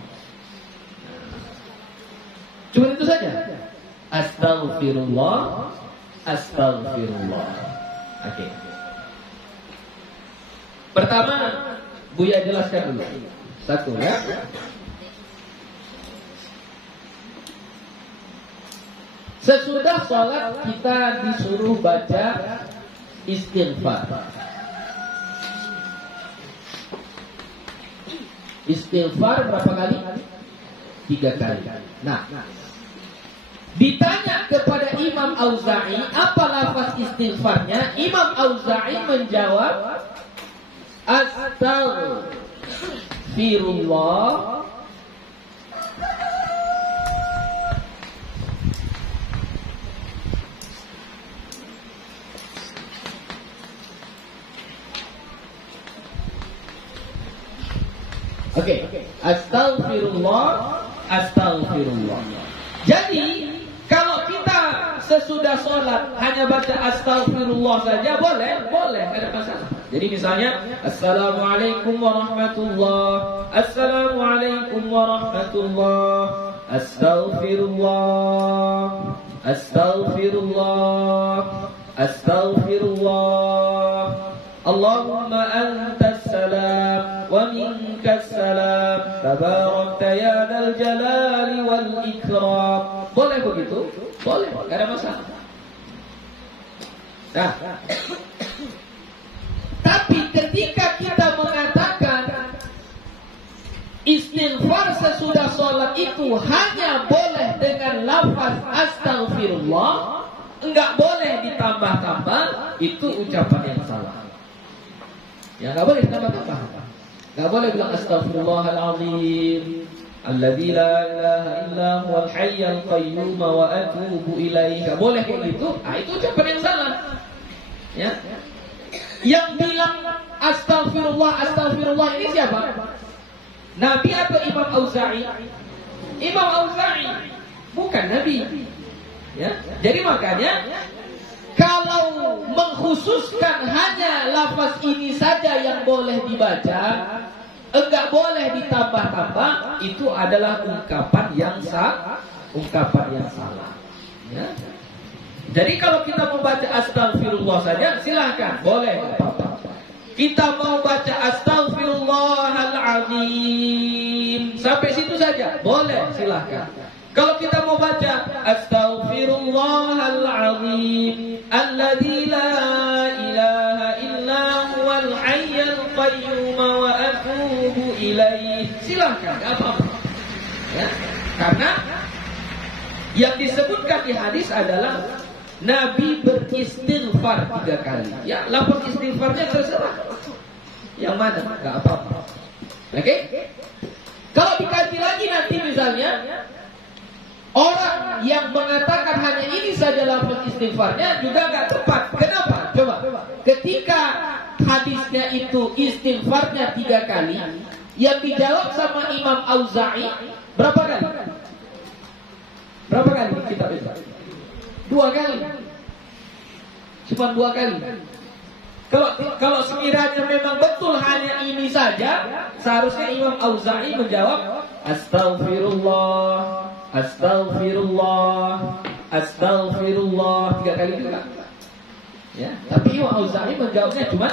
Cuma itu saja. Astaghfirullah, astaghfirullah. Oke. Pertama, Buya jelaskan dulu. Satu ya. Sesudah sholat kita disuruh baca istighfar. Istighfar berapa kali? 3 kali. Nah, ditanya kepada Imam Auza'i apa lafaz istighfarnya, Imam Auza'i menjawab astaghfirullah, Oke. Astaghfirullah, astaghfirullah. Jadi kalau kita sesudah sholat hanya baca astaghfirullah saja boleh, tidak ada masalah. Jadi misalnya assalamualaikum warahmatullah, assalamualaikum warahmatullah, astaghfirullah, astaghfirullah, astaghfirullah, Allahumma antas salam wa minkas salam, tabarakta ya dzal jalali wal ikram. Boleh begitu? Boleh, tidak ada masalah. Nah, tapi ketika kita mengatakan istighfar sesudah sholat itu hanya boleh dengan lafaz astaghfirullah, enggak boleh ditambah-tambah, itu ucapan yang salah. Ya enggak boleh ditambah-tambah. Enggak boleh bilang astaghfirullahalazim alladzi la ilaha illa huwal hayyul qayyum wa atubu ilaihi. Enggak boleh kayak gitu. Itu ucapan yang salah. Ya. Yang bilang astaghfirullah, astaghfirullah ini siapa? Nabi atau Imam Auza'i? Imam Auza'i, bukan Nabi. Ya. Jadi makanya kalau mengkhususkan hanya lafaz ini saja yang boleh dibaca, enggak boleh ditambah-tambah, itu adalah ungkapan yang salah. Ya. Jadi kalau kita membaca astaghfirullah saja silahkan, boleh, apa-apa. Kita mau baca astaghfirullahalazim sampai situ saja, boleh, silahkan. Kalau kita mau baca astaghfirullahalazim alladzi la ilaha illa huwal hayyul qayyum wa atubu ilaihi, silahkan, enggak apa-apa. Ya, karena yang disebutkan di hadis adalah Nabi beristighfar 3 kali. Ya, lafaz istighfarnya terserah. Yang mana? Enggak apa-apa. Oke? Kalau dikaji lagi nanti misalnya orang yang mengatakan hanya ini saja lafaz istighfarnya juga enggak tepat. Kenapa? Coba. Ketika hadisnya itu istighfarnya 3 kali, yang dijawab sama Imam Auza'i berapa kali? Berapa kali kitab itu? 2 kali. Cuma 2 kali. Kalau sekiranya memang betul hanya ini saja, seharusnya Imam Auza'i menjawab Astaghfirullah, Astaghfirullah, Astaghfirullah 3 kali juga. Ya, tapi Imam Auza'i menjawabnya cuma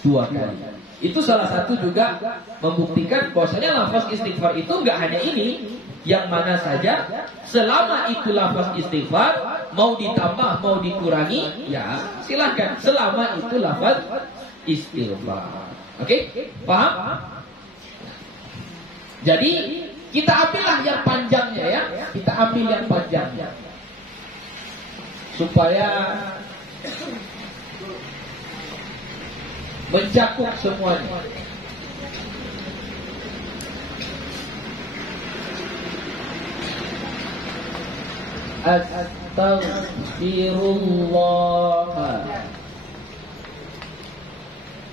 2 kali. Itu salah satu juga membuktikan bahwasanya lafaz istighfar itu enggak hanya ini, yang mana saja selama itu lafaz istighfar mau ditambah mau dikurangi ya silahkan, selama itu lafaz istighfar. Oke? Paham? Jadi kita ambillah yang panjangnya ya, kita ambil yang panjangnya supaya mencakup semuanya. Astaghfirullah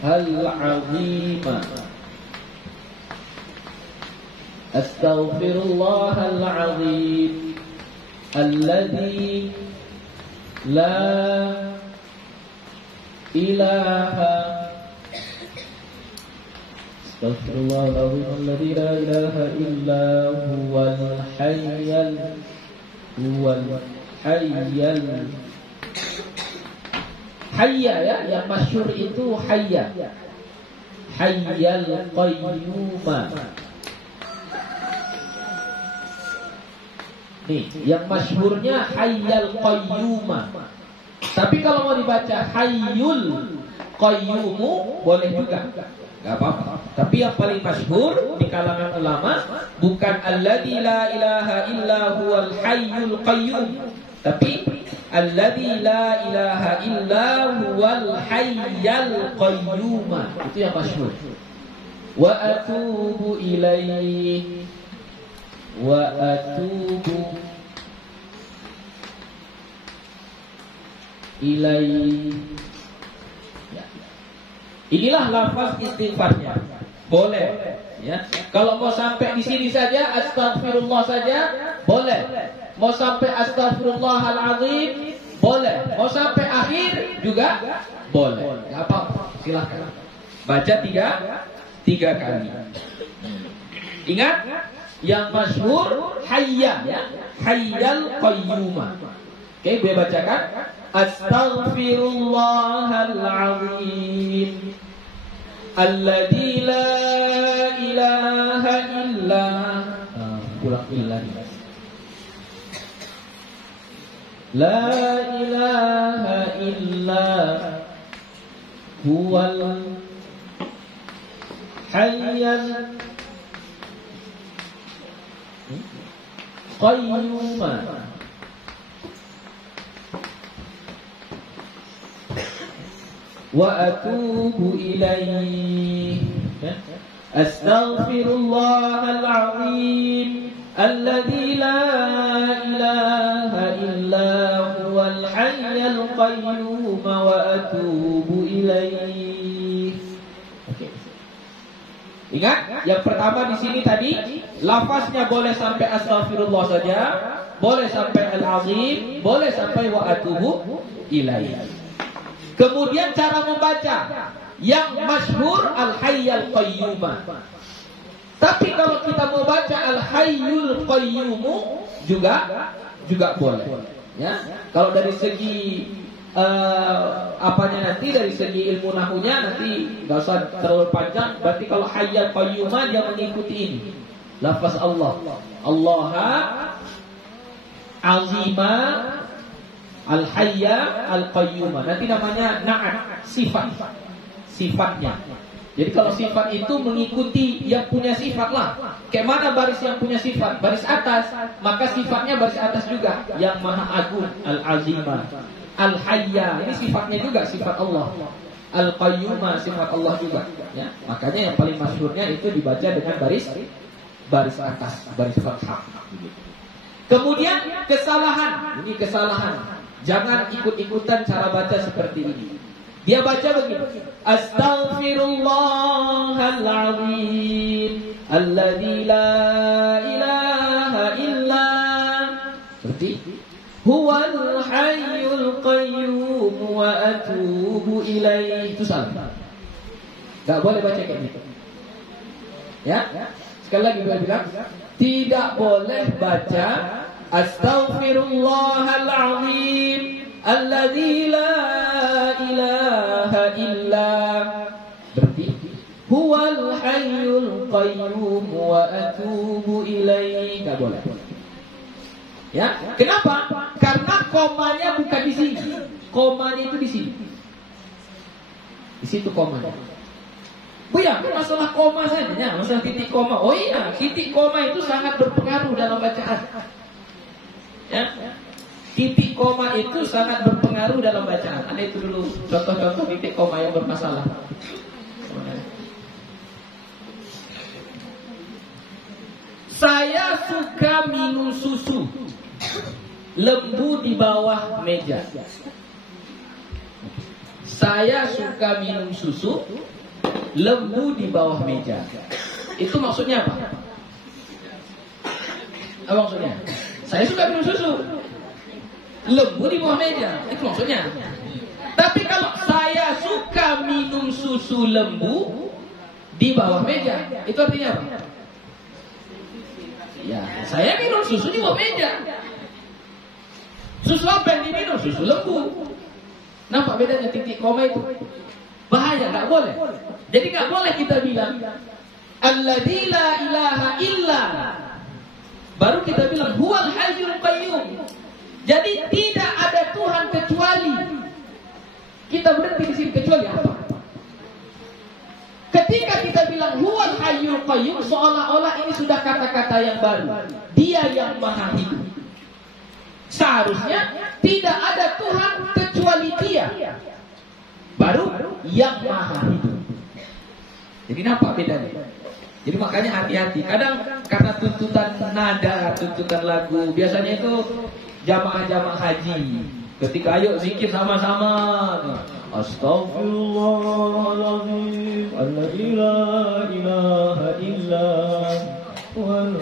al-azim, Astaghfirullah al-azim alladzi la ilaha Astaghfirullahaladzim alladzi la ilaha illa huwal hayyul hayya ya, yang masyhur itu hayya, hayyal qayyum. Nih, yang masyhurnya hayyal qayyum. Tapi kalau mau dibaca hayyul qayyum boleh juga, enggak apa-apa. Tapi yang paling masyhur di kalangan ulama bukan alladzi la ilaha illa huwal hayyul qayyum, tapi alladzi la ilaha illa huwal hayyul qayyum. Itu yang masyhur. Wa atubu ilaihi wa atubu ilaihi. Ya. Inilah lafaz istighfarnya. Boleh, ya. Kalau mau sampai di sini saja, astagfirullah saja, boleh. Mau sampai astaghfirullahalazim, boleh. Mau sampai akhir juga boleh. Enggak apa-apa, silakan. Baca 3 kali. Ingat, yang masyhur hayya, ya. Hayyal qayyum. Oke, gue bacakan. Astaghfirullahalazim alladzi la ilaha illa kurang illa la ilaha illa huwal hayyul qayyum wa atubu ilaihi astaghfirullahal azim alladzi la ilaha illa huwal hayyul qayyum wa atubu ilaihi. Oke. Ingat, yang pertama di sini tadi lafaznya boleh sampai astaghfirullah saja, boleh sampai al-azim, boleh sampai wa atubu ilaihi. Kemudian cara membaca yang masyhur al-hayyul qayyum. Tapi kalau kita mau baca al-hayyul qayyum juga boleh. Ya. Kalau dari segi apanya nanti, dari segi ilmu nahunya nanti enggak usah terlalu panjang. Berarti kalau hayyul qayyum dia mengikuti ini. Lafaz Allah. Allaha azima al-hayya al-qayyum. Nanti namanya na'at, sifatnya. Jadi kalau sifat itu mengikuti yang punya sifat lah. Kayak mana baris yang punya sifat? Baris atas, maka sifatnya baris atas juga. Yang maha agung, al-azima, al-hayya, ini sifatnya juga sifat Allah. Al-qayyum sifat Allah juga. Ya, makanya yang paling masyhurnya itu dibaca dengan baris atas, baris fathah. Kemudian kesalahan, ini kesalahan. Jangan ikut-ikutan cara baca seperti ini. Dia baca begini. Astaghfirullahalazim alladzi la ilaha illa. seperti Huwal hayyul qayyum wa atubu ilaih. Itu salah. Gak boleh baca kayak gitu. Ya? Sekali lagi gue bilang, tidak boleh baca Astaghfirullahal azim alladzi la ilaha illa. Berarti Huwal hayyul qayyum wa atubu ilaih. Gak boleh. Ya, kenapa? Karena komanya bukan di sini. Komanya itu di sini. Di situ komanya. Oh iya, masalah koma saja, masalah titik koma. Oh iya, titik koma itu sangat berpengaruh dalam bacaan. Ya, titik koma itu sangat berpengaruh dalam bacaan. Ada itu dulu contoh-contoh titik koma yang bermasalah. Saya suka minum susu. Lembu di bawah meja. Saya suka minum susu. Lembu di bawah meja. Itu maksudnya apa? Apa maksudnya? Saya suka minum susu. Lembu di bawah meja. Itu maksudnya. Tapi kalau saya suka minum susu lembu di bawah meja, itu artinya apa? Ya, saya minum susu di bawah meja. Susu apa yang diminum? Susu lembu. Nampak bedanya titik koma itu? Bahaya, gak boleh. Jadi gak boleh kita bilang alladzi la ilaha illa. Baru kita bilang huwal hayyul qayyum. Jadi tidak ada Tuhan kecuali. Kita berhenti di sini, kecuali apa? Ketika kita bilang huwal hayyul qayyum, seolah-olah ini sudah kata-kata yang baru. Dia yang maha hidup. Seharusnya tidak ada Tuhan kecuali Dia. Baru yang maha hidup. Jadi nampak bedanya. Jadi makanya hati-hati. Kadang karena tuntutan nada, tuntutan lagu, biasanya itu jamaah-jamaah haji. Ketika ayo zikir sama-sama. Astaghfirullahaladzim alladzi la ilaha illa huwal.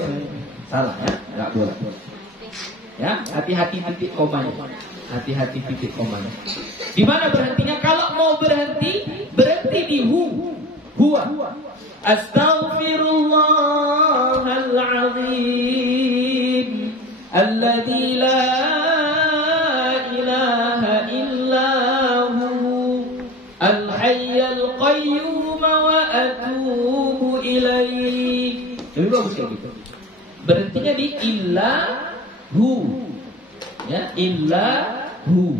Salah ya? Enggak boleh. Ya, hati-hati titik komanya. Hati-hati titik komanya. Di mana berhentinya? Kalau mau berhenti, berhenti di huwa. Astaghfirullahaladzim alladzi la ilaha illa hu al-hayyul qayyum wa atubu ilaih. Jadi bagus kayak gitu. Berhentinya di illahu. Ya, illahu.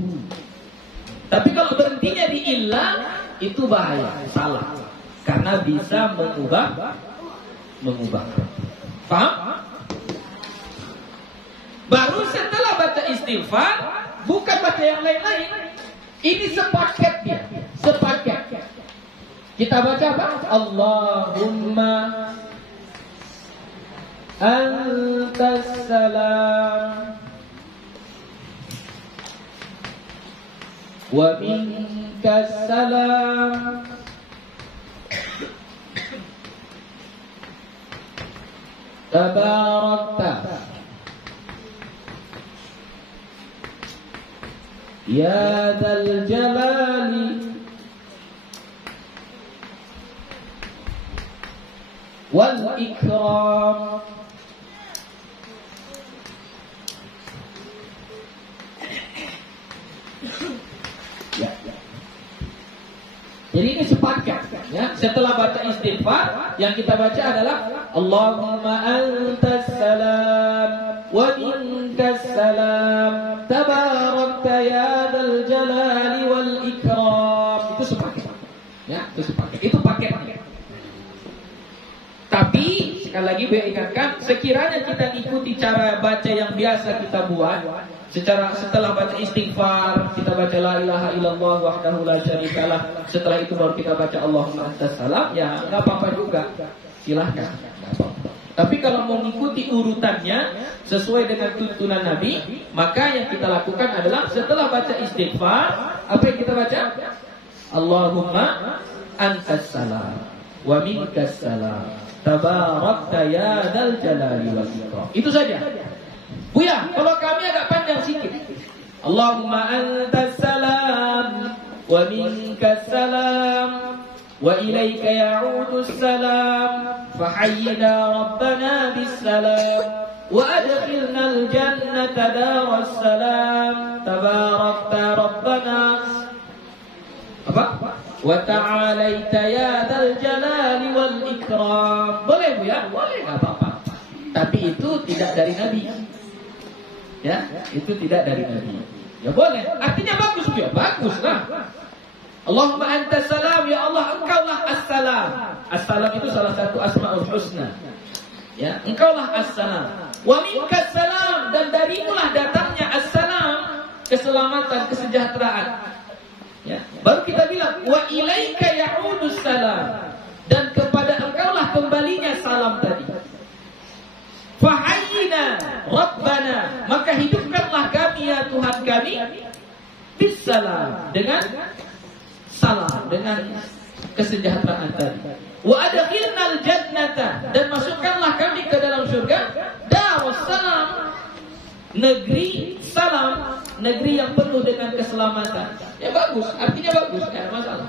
Tapi kalau berhentinya di illah, itu bahaya, salah. Karena bisa mengubah. Paham? Baru setelah baca istighfar, bukan baca yang lain-lain. Ini sepaket dia, sepaket. Kita baca apa? Allahumma antas salam wa minkas salam tabarakta ya dzal jalali wal ikram. Ya. Jadi ini sepakat ya. Setelah baca istighfar, yang kita baca adalah Allahumma antas salam wa minkas salam tabarakta ya dzal jalali wal ikram. Itu sepakat. Ya, itu sepakat. Itu paketnya. Tapi sekali lagi saya ingatkan, sekiranya kita ikuti cara baca yang biasa kita buat, setelah baca istighfar, kita baca la ilaha illallah wahdahu la syarikalah. Setelah itu baru kita baca Allahumma antas salam, ya enggak apa-apa juga. Silahkan, enggak apa-apa. Tapi kalau mau mengikuti urutannya sesuai dengan tuntunan Nabi, maka yang kita lakukan adalah setelah baca istighfar, apa yang kita baca? Allahumma antas salam wa minkas salam tabarakta ya dzal jalali wal ikram. Itu saja. Buya, kalau kami agak panjang sikit. Allahumma antas salam wa minkas salam wa ilaika ya'udus salam fahayyina rabbana bis salam wa adkhilnal jannata daras salam tabarakta rabbana apa? Wa ta'alaita ya dzal jalali wal ikram. Boleh Bu ya? Boleh, enggak apa-apa. Tapi itu tidak dari Nabi. Ya, itu tidak dari Nabi. Ya boleh. Artinya bagus Bu ya? Bagus lah. Allahumma antas salam, ya Allah engkaulah as-salam. As-salam itu salah satu asmaul husna. Ya, engkaulah as-salam. Wa minkas salam, dan darimulah datangnya as-salam, keselamatan, kesejahteraan. Ya, baru kita bilang wa ilaika ya'udus salam, dan kepada engkaulah kembalinya salam tadi. Fahayyina rabbana, maka hidupkanlah kami ya Tuhan kami bisalam, dengan salam, dengan kesejahteraan tadi. Wa adkhilnal jannata, dan masukkanlah kami ke dalam surga darussalam, negeri salam, negeri yang penuh dengan keselamatan. Ya bagus, artinya bagus, tidak ada masalah.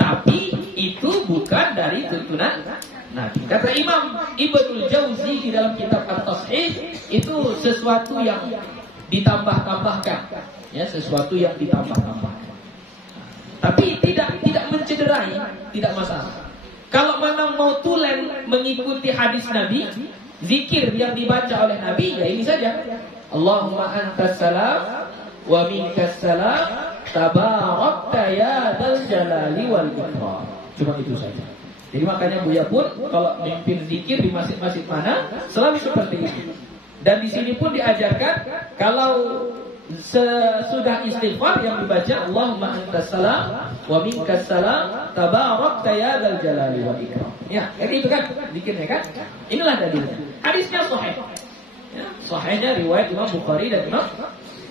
Tapi itu bukan dari tuntunan Nabi. Kata Imam Ibnul Jauzi di dalam kitab At-Tashih, itu sesuatu yang ditambah-tambahkan, ya, sesuatu yang ditambah-tambahkan. Tapi tidak mencederai, tidak masalah. Kalau memang mau tulen mengikuti hadis Nabi, zikir yang dibaca oleh Nabi, ya ini saja. Allahumma antas salam wa minkas salam tabarakta ya dzal jalali wal ikram. Cuma itu saja. Jadi makanya Buya pun kalau memimpin zikir di masjid-masjid mana selalu seperti itu. Dan di sini pun diajarkan kalau sesudah istighfar yang dibaca Allahumma antas salam wa minkas salam tabarakta ya dzal jalali wal ikram. Ya, jadi itu kan zikirnya kan. Inilah dalilnya. Hadisnya sahih. Ya, sahihnya riwayat Imam Bukhari dan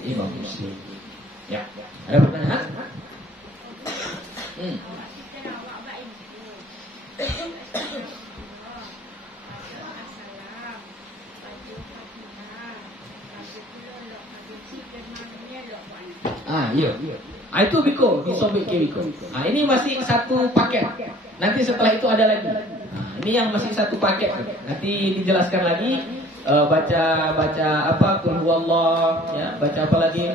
Imam Muslim. Ya. Ada pertanyaan? Iya. Itu biko, disobek ke biko. Ini masih satu paket. Nanti setelah itu ada lagi. Ini yang masih satu paket. Nanti dijelaskan lagi. Baca apa? Qul huwallah, ya. Baca apa lagi?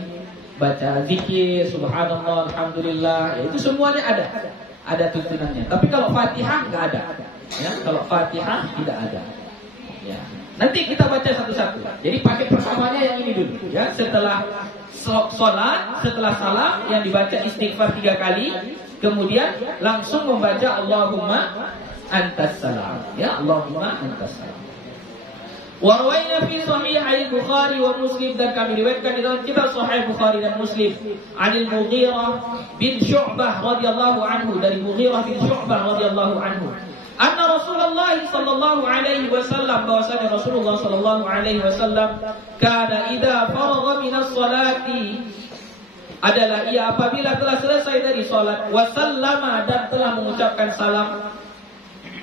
Baca zikir, subhanallah, alhamdulillah. Ya, itu semuanya ada tuntunannya. Tapi kalau Fatihah nggak ada. Ya, kalau Fatihah tidak ada. Ya. Nanti kita baca satu-satu. Jadi paket pertamanya yang ini dulu. Ya, setelah sholat, setelah salam yang dibaca istighfar 3 kali, kemudian langsung membaca Allahumma antas salam. Ya, Allahumma antas salam. Wa rawaina fi sahih al-Bukhari wa Muslim, dan kami riwayatkan di dalam kitab Sahih Bukhari dan Muslim, Anil Mughirah bin Syu'bah radhiyallahu anhu, dari Mughirah bin Syu'bah radhiyallahu anhu, anna Rasulullah sallallahu alaihi wasallam, bahwasanya Rasulullah sallallahu alaihi wasallam kana idza faragha minas salati, adalah ia apabila telah selesai dari salat, wa sallama, dan telah mengucapkan salam,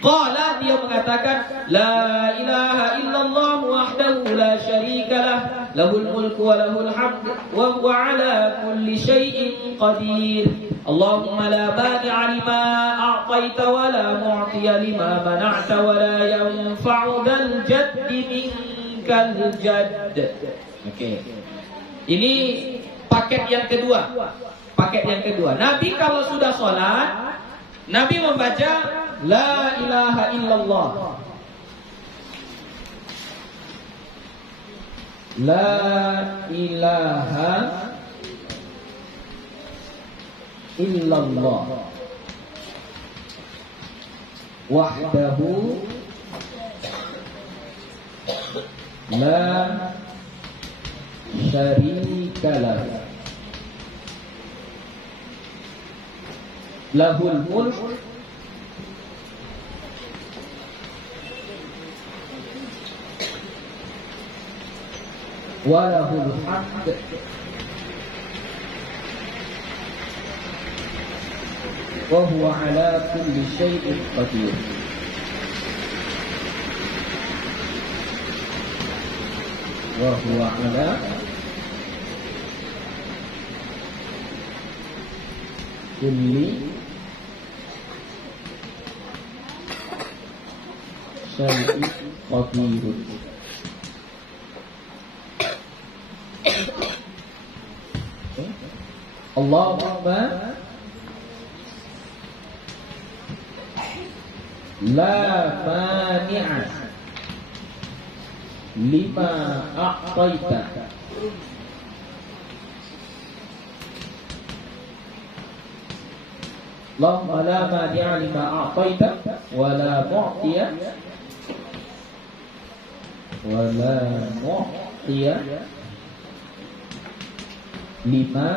qala, dia mengatakan, la ilaha illallah wahdahu la syarika lah, lahul mulku wa lahul hamd wa huwa ala kulli syai'in qadir. Allahumma la bani'a lima a'taita wa la mu'tiya lima mana'ta wa la yanfa'u dzal jaddi minkal jadd. Oke. Ini paket yang kedua. Paket yang kedua. Nabi kalau sudah sholat, Nabi membaca la ilaha illallah. La ilaha illallah wahdahu la syarika lahu, lahul mulk wa lahul hamd wa huwa ala kulli syai'in qadir. wa huwa ala kulli syai'in qadirun. Allahumma la mani'a lima a'taita Allahumma la mani'a lima a'taita wa la mu'tiya lima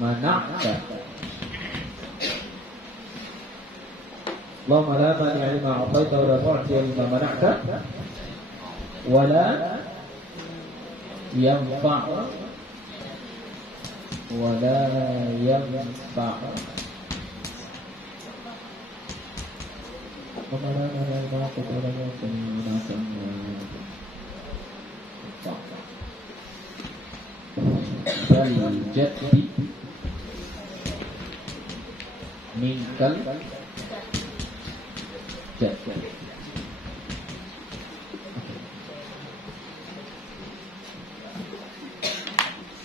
mana'ta. Allahumma la mani'a lima a'taita wa la mu'tiya lima mana'ta wa la yanfa'u jadi minkal jadi.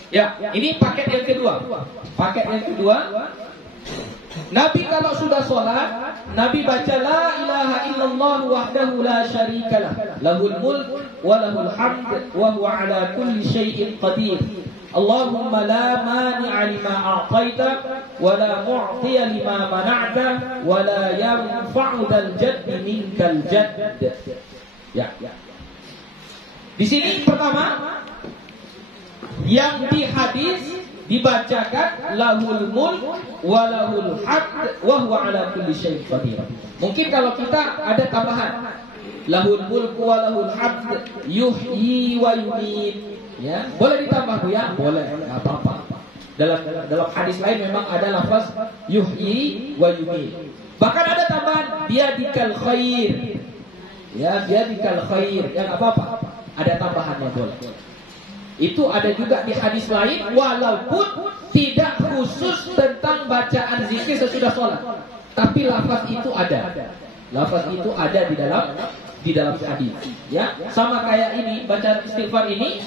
Ya, ini paket yang kedua. Paket yang kedua, Nabi kalau sudah sholat, Nabi baca la ilaha illallah wahdahu la syarikalah, lahul mulk wa lahul hamd wa huwa ala kulli syai'in qadir. Allahumma la mani'a lima a'taita wa la mu'tiya lima mana'ta wa la yanfa'u dzal jaddi minkal jadd. Ya. Di sini pertama yang di hadis dibacakan lahul mulk wa lahul hamd wa huwa ala kulli syai'in qadir. Mungkin kalau kita ada tambahan lahul mulk wa lahul hamd yuhyi wa yumiit, ya boleh ditambah Bu ya, boleh, enggak apa-apa. Dalam hadis lain memang ada lafaz yuhyi wa yumiit. Bahkan ada tambahan biadikal khair, ya biadikal khair, ya enggak apa-apa, ada tambahannya boleh. Itu ada juga di hadis lain, walaupun tidak khusus tentang bacaan zikir sesudah sholat, tapi lafaz itu ada. Lafaz itu ada di dalam hadis. Ya, sama kayak ini bacaan istighfar ini,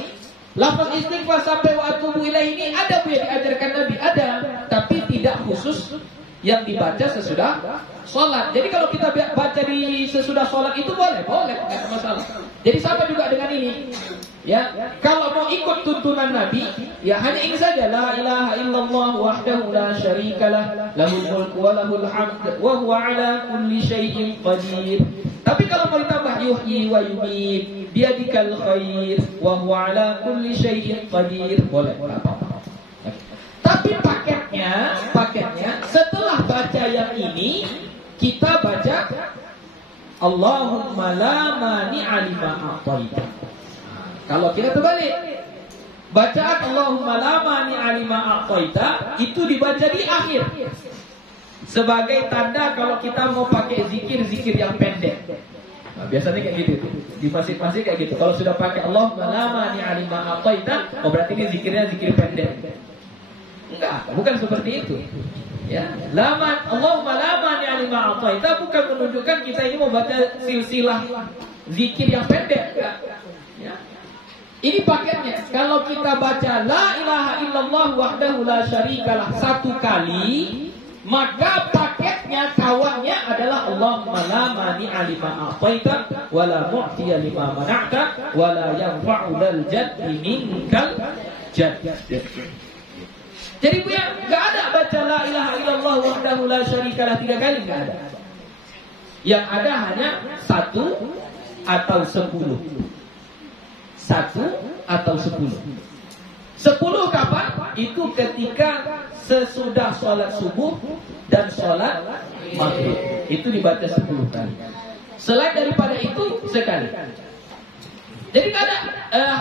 lafaz istighfar sampai wa atubu ilaih ini ada Bu yang diajarkan Nabi, ada, tapi tidak khusus yang dibaca sesudah sholat. Jadi kalau kita baca di sesudah sholat itu boleh, nggak ada masalah. Jadi sama juga dengan ini. Ya, kalau mau ikut tuntunan Nabi, ya hanya ini saja, la ilaha illallah wahdahu la syarikalah, lahul mulku wa lahul hamd wa huwa ala kulli syai'in qadir. Tapi kalau mau ditambah yuhyi wa yumiit, biadikal khair wa huwa ala kulli syai'in qadir, boleh, apa-apa. Tapi paketnya setelah baca yang ini, kita baca Allahumma la mani'a lima a'taita. Kalau kita terbalik, bacaan Allahumma la mani'a lima a'taita itu dibaca di akhir sebagai tanda kalau kita mau pakai zikir yang pendek. Nah, biasanya kayak gitu di masjid-masjid kayak gitu. Kalau sudah pakai Allahumma la mani'a lima a'taita, oh berarti ini zikirnya zikir pendek. Enggak, bukan seperti itu. Ya, Allahumma la mani'a lima a'taita bukan menunjukkan kita ini mau baca silsilah zikir yang pendek. Ya. Ini paketnya. Kalau kita baca la ilaha illallah wahdahu la syarikalah satu kali, maka paketnya kawannya adalah Allahumma la mani'a lima a'taita wa la mu'tiya lima mana'ta wa la yanfa'u dzal jaddi minkal jadd. Jadi Bu ya, enggak ada baca la ilaha illallah wahdahu la syarikalah 3 kali, enggak ada. Yang ada hanya 1 atau 10. 1 atau 10. 10 kapan? Itu ketika sesudah sholat subuh dan sholat maghrib. Itu dibaca 10 kali. Selain daripada itu, sekali. Jadi ada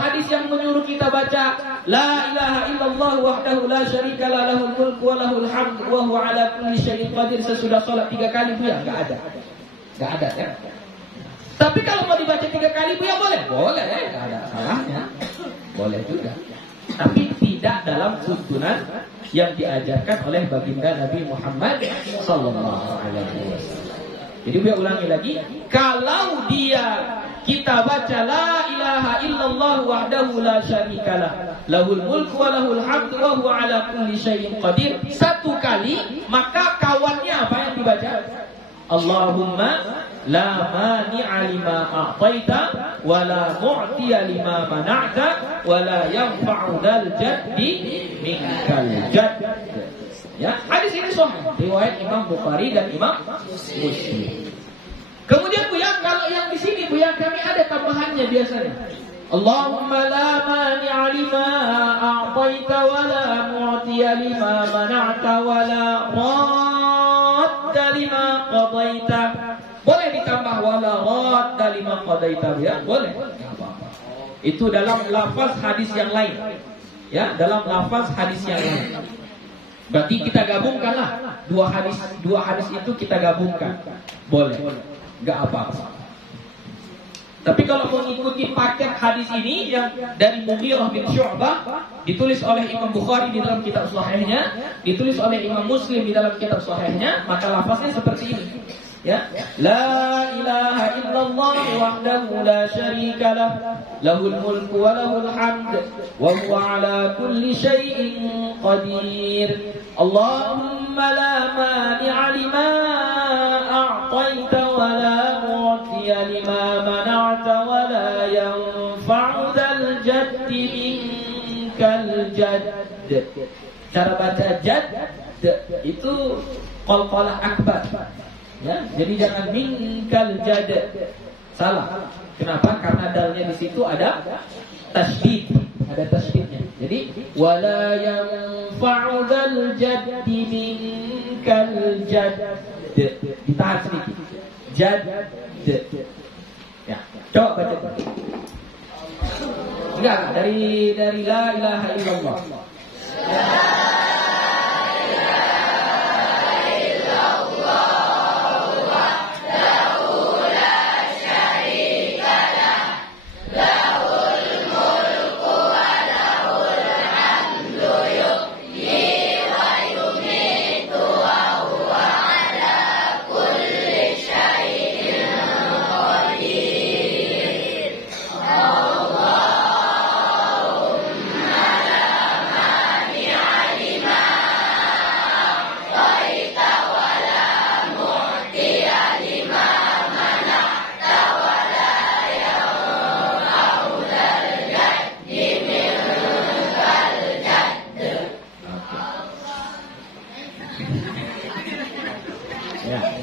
hadis yang menyuruh kita baca la ilaha illallah wahdahu la syarikalah lahul mulku wa lahul hamd wa huwa ala kulli syai'in qadir sesudah sholat 3 kali, Bu ya? Enggak ada. Enggak ada ya. Tapi kalau mau dibaca 3 kali Buya boleh? Boleh, nggak ada salahnya. Boleh juga. Tapi tidak dalam tuntunan yang diajarkan oleh baginda Nabi Muhammad sallallahu alaihi wasallam. Jadi Buya ulangi lagi, kalau kita baca la ilaha illallah wahdahu la syarikalah, lahul mulku wa lahul hamdu wa huwa ala kulli syai'in qadir, 1 kali, maka kawannya apa yang dibaca? Allahumma la mani'a lima a'taita wa la mu'tiya lima mana'ta wa la yanfa'u dzal jaddi minkal jadd. Ya, hadis ini sahih riwayat Imam Bukhari dan Imam Muslim. Kemudian Buya, kalau yang di sini Buya kami ada tambahannya biasanya. Allahumma la mani'a lima a'taita wa la mu'tiya lima mana'ta wa la radda lima qadaita. Boleh ditambah wala radda lima qadaita ya? Boleh. Itu dalam lafaz hadis yang lain. Ya, dalam lafaz hadis yang lain. Berarti kita gabungkanlah dua hadis itu kita gabungkan. Boleh. Enggak apa-apa. Tapi kalau mengikuti paket hadis ini yang dari Mughirah bin Syu'bah, ditulis oleh Imam Bukhari di dalam kitab Sahihnya, ditulis oleh Imam Muslim di dalam kitab Sahihnya, maka lafaznya seperti ini. Ya, la ilaha illallah wahdahu la syarika lah, lahul mulku wa lahul hamd wa huwa ala kulli syai'in qadir. Allahumma la mani'a lima a'taita wa la mu'tiya lima mana'ta wa la yanfa'u dzal jaddi minkal jadd. Cara baca jadd itu qalqalah akbar. Ya, jadi jangan minkal jadd. Salah. Kenapa? Karena dalnya di situ ada tasydid, ada tasydidnya. Jadi wala yanfa'u dzal jaddi minkal jadd. Ditahan sedikit. Jadd. Ya, coba baca. Enggak, dari la ilaha illallah.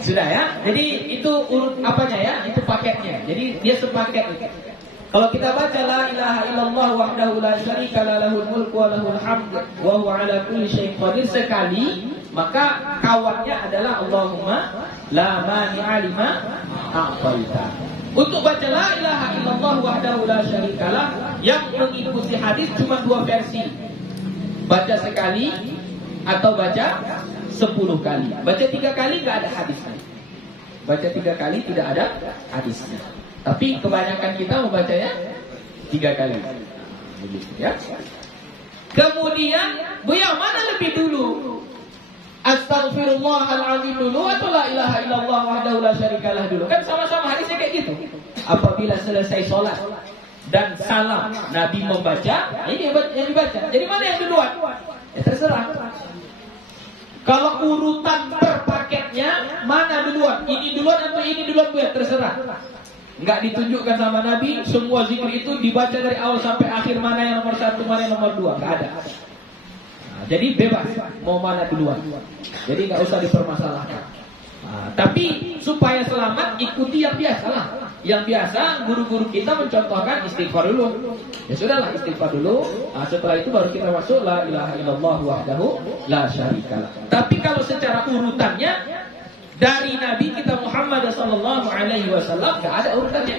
Sudah ya. Jadi itu urut apanya ya? Itu paketnya. Jadi dia sepaket. Kalau kita baca la ilaha illallah wahdahu la syarika lah lahul mulku wa lahul hamd wa huwa ala kulli syai'in qadir sekali, maka kawannya adalah Allahumma la mani'a lima a'taita. Untuk baca la ilaha illallah wahdahu la syarika lah yang mengikuti hadis cuma 2 versi. Baca sekali atau baca 10 kali. Baca 3 kali enggak ada hadisnya. Baca 3 kali tidak ada hadisnya. Tapi kebanyakan kita membacanya 3 kali. Begitu ya. Kemudian, Buya mana lebih dulu? Astaghfirullahaladzim dulu atau la ilaha illallah wahdahu la syarikalah dulu? Kan sama-sama hadisnya kayak gitu. Apabila selesai sholat dan salam Nabi membaca, ini yang dibaca. Jadi mana yang duluan? Ya terserah. Kalau urutan per paketnya mana duluan? Ini duluan atau ini duluan, Bu ya? Terserah. Enggak ditunjukkan sama Nabi, semua zikir itu dibaca dari awal sampai akhir, mana yang nomor 1, mana yang nomor 2, enggak ada. Nah, jadi bebas mau mana duluan. Jadi enggak usah dipermasalahkan. Nah, tapi supaya selamat ikuti yang biasa lah. Yang biasa guru-guru kita mencontohkan istighfar dulu. Ya sudahlah, istighfar dulu. Nah, setelah itu baru kita masuk la ilaha illallah wahdahu la syarikalah. Tapi kalau secara urutannya dari Nabi kita Muhammad sallallahu alaihi wasallam enggak ada urutannya.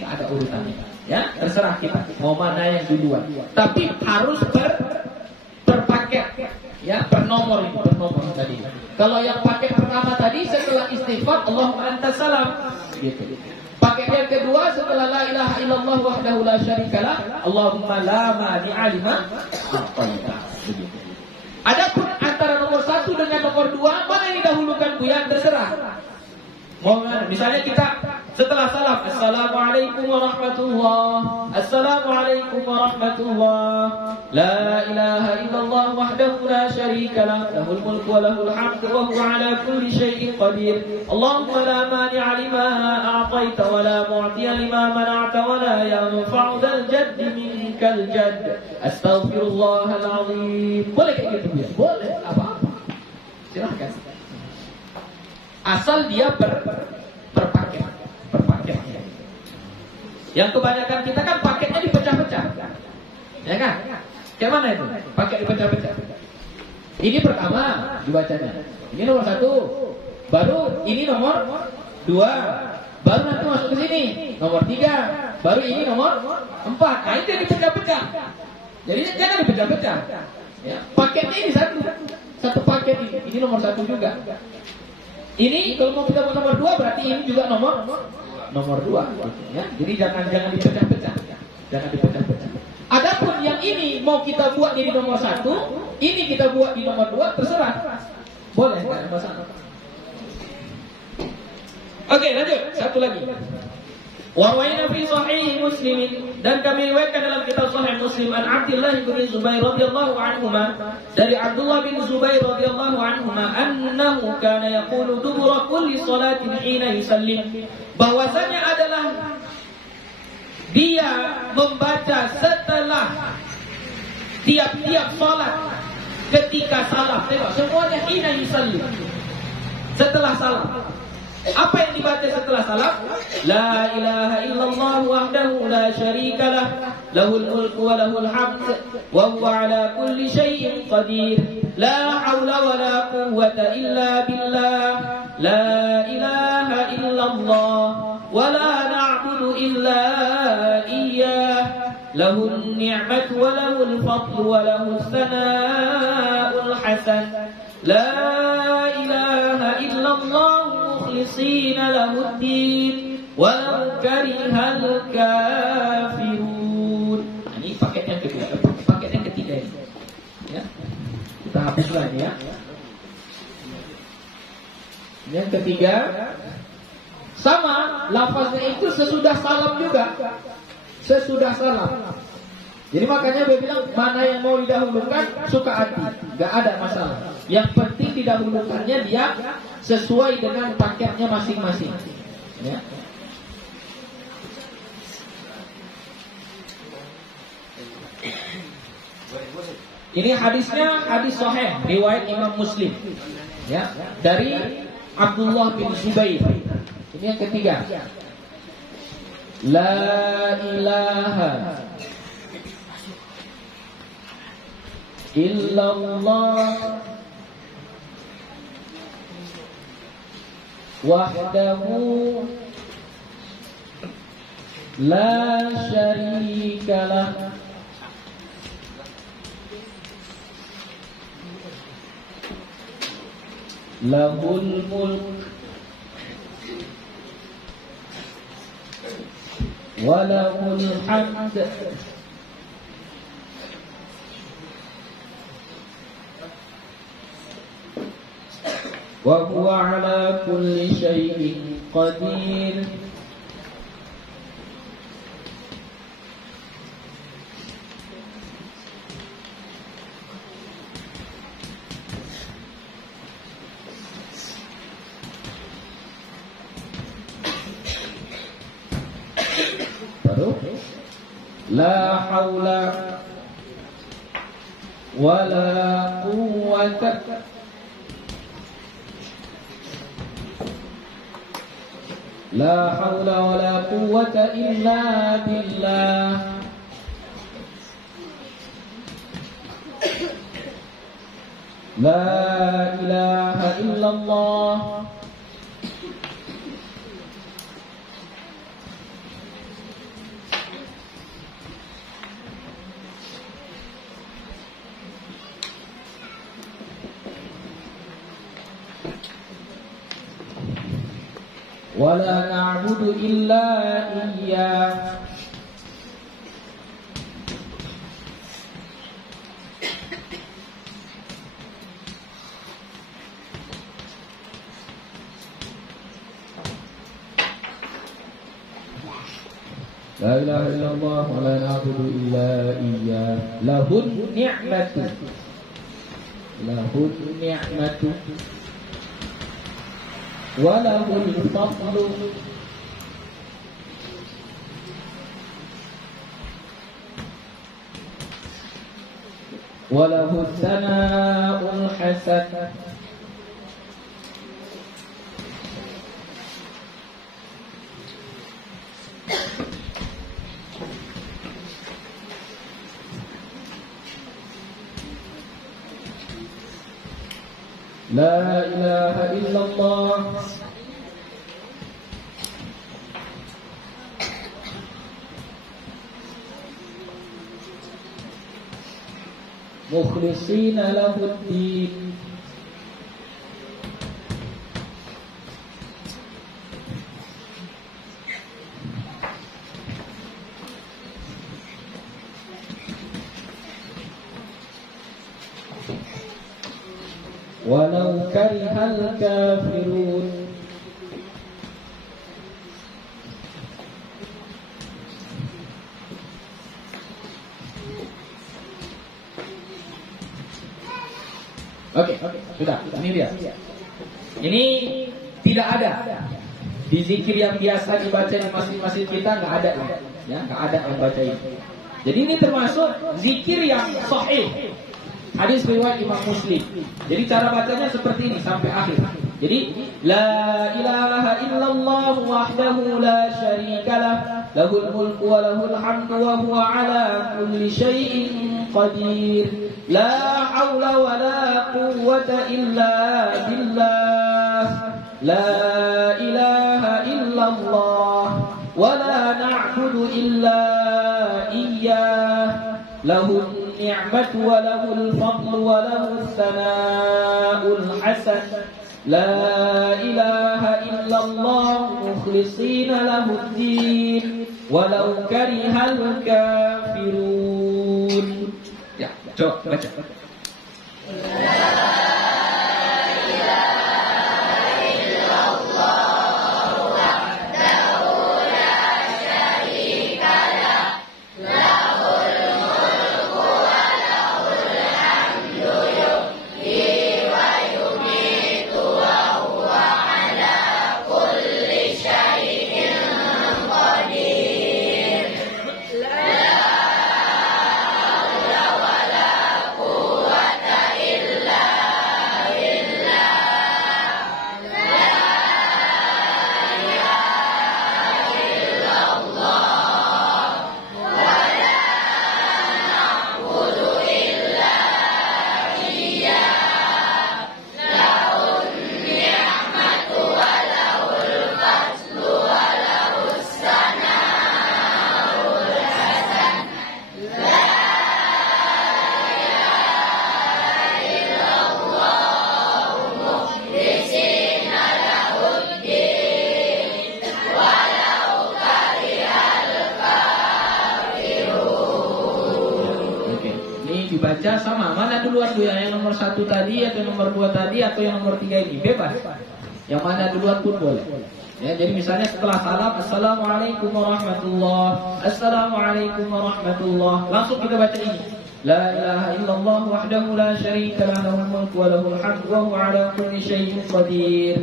Enggak ada urutannya. Ya, terserah kita mau mana yang duluan. Tapi harus per paket. Ya, per nomor tadi. Kalau yang paket pertama tadi setelah istighfar Allahumma antas salam gitu. Paket yang kedua setelah la ilaha illallah wahdahu la syarikalah, Allahumma la mani'a lima a'taita. Adapun antara nomor 1 dengan nomor 2, mana yang didahulukan Buya? Terserah. Mau mana? Misalnya kita setelah salam, Assalamualaikum warahmatullahi, Assalamualaikum warahmatullahi, la ilaha illallah wahdahu la syarikalah, lahul mulku wa lahul hamdu wa huwa ala kulli syai'in qadir. Allahumma la mani'a lima a'taita wa la mu'tiya lima mana'ta wa la yanfa'u dzal jaddi minkal jadd. Astaghfirullahal azim. Boleh kayak gitu ya? Boleh, apa-apa. Silakan. Asal dia berpaket. Yang kebanyakan kita kan paketnya dipecah-pecah, ya kan? Kayak mana itu? Paket dipecah-pecah. Ini pertama dibacanya. Ini nomor 1. Baru ini nomor 2. Baru nanti masuk ke sini nomor 3. Baru ini nomor 4. Nah itu dipecah-pecah. Jadi jangan dipecah-pecah. Ya, paketnya ini satu paket ini. Ini nomor 1 juga. Ini kalau mau kita buat nomor 2 berarti ini juga nomor 2 gitu, ya. Jadi jangan dipecah-pecah. Jangan dipecah-pecah. Adapun yang ini mau kita buat di nomor 1, ini kita buat di nomor 2, terserah. Boleh, enggak ada masalah. Oke, lanjut. Satu lagi. Wa rawaina fi sahih Muslim, dan kami riwayatkan dalam kitab Sahih Muslim an Abdullah bin Zubair radhiyallahu anhuma, dari Abdullah bin Zubair radhiyallahu anhuma annahu kana yaqulu dubura kulli salatin hina yusallim, bahwasanya adalah dia membaca setelah tiap-tiap salat ketika salam. Tengok semuanya hina yusallim, setelah salam. Apa yang dibaca setelah salam? La ilaha illallah wahdahu la syarikalah, lahul mulku wa lahul hamd wa huwa ala kulli syai'in qadir. La haula wa la quwwata illa billah. La ilaha illallah wa la na'budu illa iyyah. Lahul ni'matu wa lahul fadlu wa lahul sana'ul hasan. La ilaha illallah mukhlisina lahuddin walau karihal kafirun. Ini paket yang kedua, paket yang ketiga ini. Ya. Kita hapus lagi ya. Yang ketiga sama lafaznya itu sesudah salam juga. Sesudah salam. Jadi makanya dia bilang mana yang mau didahulukan suka hati, nggak ada masalah. Yang penting didahulukannya dia sesuai dengan paketnya masing-masing. Ya. Ini hadisnya hadis sahih riwayat Imam Muslim. Ya, dari Abdullah bin Zubair. Ini yang ketiga. La ilaha illallah wahdahu la syarikalah lahul mulk wa lahul hamd wa huwa ala kulli syai'in qadir. Baru la haula wa la quwwata La haula wa la quwwata illa billah. La ilaha illallah. Wala na'budu illa iyyah. La ilaha illallah wa la na'budu illa iyyah. Lahun ni'matu. Lahun ni'matu wa lahul fadlu. Wa lahu tsana'ul hasan. La ilaha illallah mukhlishina lahuddin. Walau karihal kafirun. Oke, sudah. Ini dia. Ini tidak ada di zikir yang biasa dibaca di masjid-masjid kita, nggak ada, ya, nggak ada yang baca ini. Jadi ini termasuk zikir yang sahih. Hadis riwayat Imam Muslim. Jadi cara bacanya seperti ini sampai akhir. Jadi la ilaha illallah wahdahu la syarikalah, lahul mulku wa lahul hamdu wa huwa ala kulli syai'in qadir. La haula wa la quwwata illa billah. La ilaha illallah wa la na'budu illa iyyah. Lahul ni'matu wa lahul fadlu wa lahul tsana'ul hasan. La ilaha illallah mukhlishina lahuddin walau karihal kafirun. Ya, coba baca. Dibaca sama, mana duluan tuh yang nomor 1 tadi atau nomor 2 tadi atau yang nomor 3 ini, bebas. Yang mana duluan pun boleh. Ya, jadi misalnya setelah salam, assalamualaikum warahmatullah, assalamualaikum warahmatullah, langsung kita baca ini. La ilaha illallah wahdahu la syarika lah, lahul mulku wa lahul hamdu wa huwa ala kulli syai'in qadir.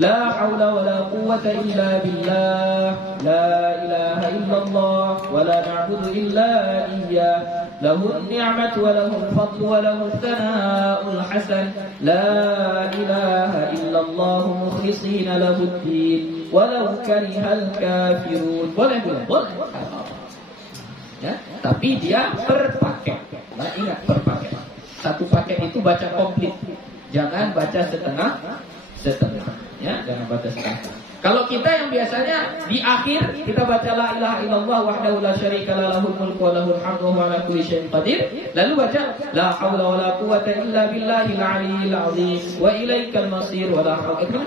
La haula wa la quwwata illa billah. La ilaha illallah wa la na'budu illa iyyah. Lahul ni'matu wa lahul fadlu wa lahul tsana'ul hasan. La ilaha illallah mukhlishina lahuddin walau karihal kafirun. Boleh. Ya, tapi dia per paket. Nah, ingat per paket. Satu paket itu baca komplit. Jangan baca setengah. Ya, jangan baca setengah. Kalau kita yang biasanya di akhir kita baca la ilaha illallah wahdahu la syarika lah, lahul mulku wa lahul hamdu wa ala kulli syai'in qadir. Lalu baca la haula wa la quwwata illa billahil aliyyil azim wa ilaikal masir wa la haula.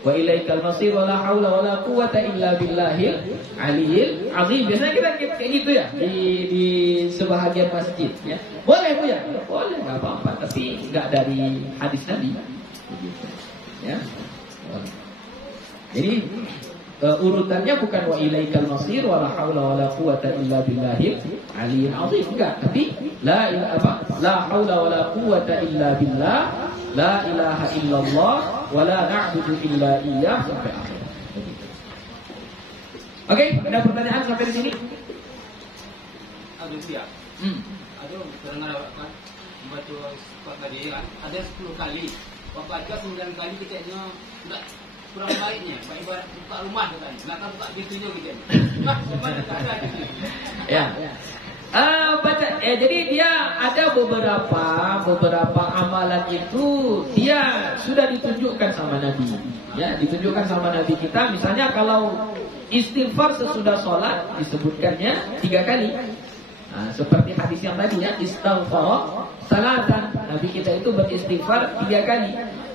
Wa ilaikal masir wa la haula wa la quwata illa billahil aliyil azim. Biasanya kita kayak gitu ya di sebahagian masjid ya. Boleh Bu ya? Boleh, enggak apa-apa, tapi enggak dari hadis Nabi. Begitu. Ya. Jadi urutannya bukan wa ilaikal masir wa la haula wa la quwata illa billahil aliyil azim, enggak, tapi la haula wa la quwata illa billah, la ilaha illallah wa la na'budu illa iyyah sampai akhir. Oke, ada pertanyaan sampai di sini? Ada siap. Ada dengar kan membaca surat tadi kan ada 10 kali. Bapak 9 kali kita enggak kurang baiknya, ibarat buka rumah katanya. Belakang buka pintunya gitu. Ya. Jadi dia ada beberapa amalan itu dia sudah ditunjukkan sama Nabi. Ya, ditunjukkan sama Nabi kita. Misalnya kalau istighfar sesudah sholat disebutkannya 3 kali. Nah, seperti hadis yang tadi ya, istighfar salatan. Nabi kita itu beristighfar 3 kali.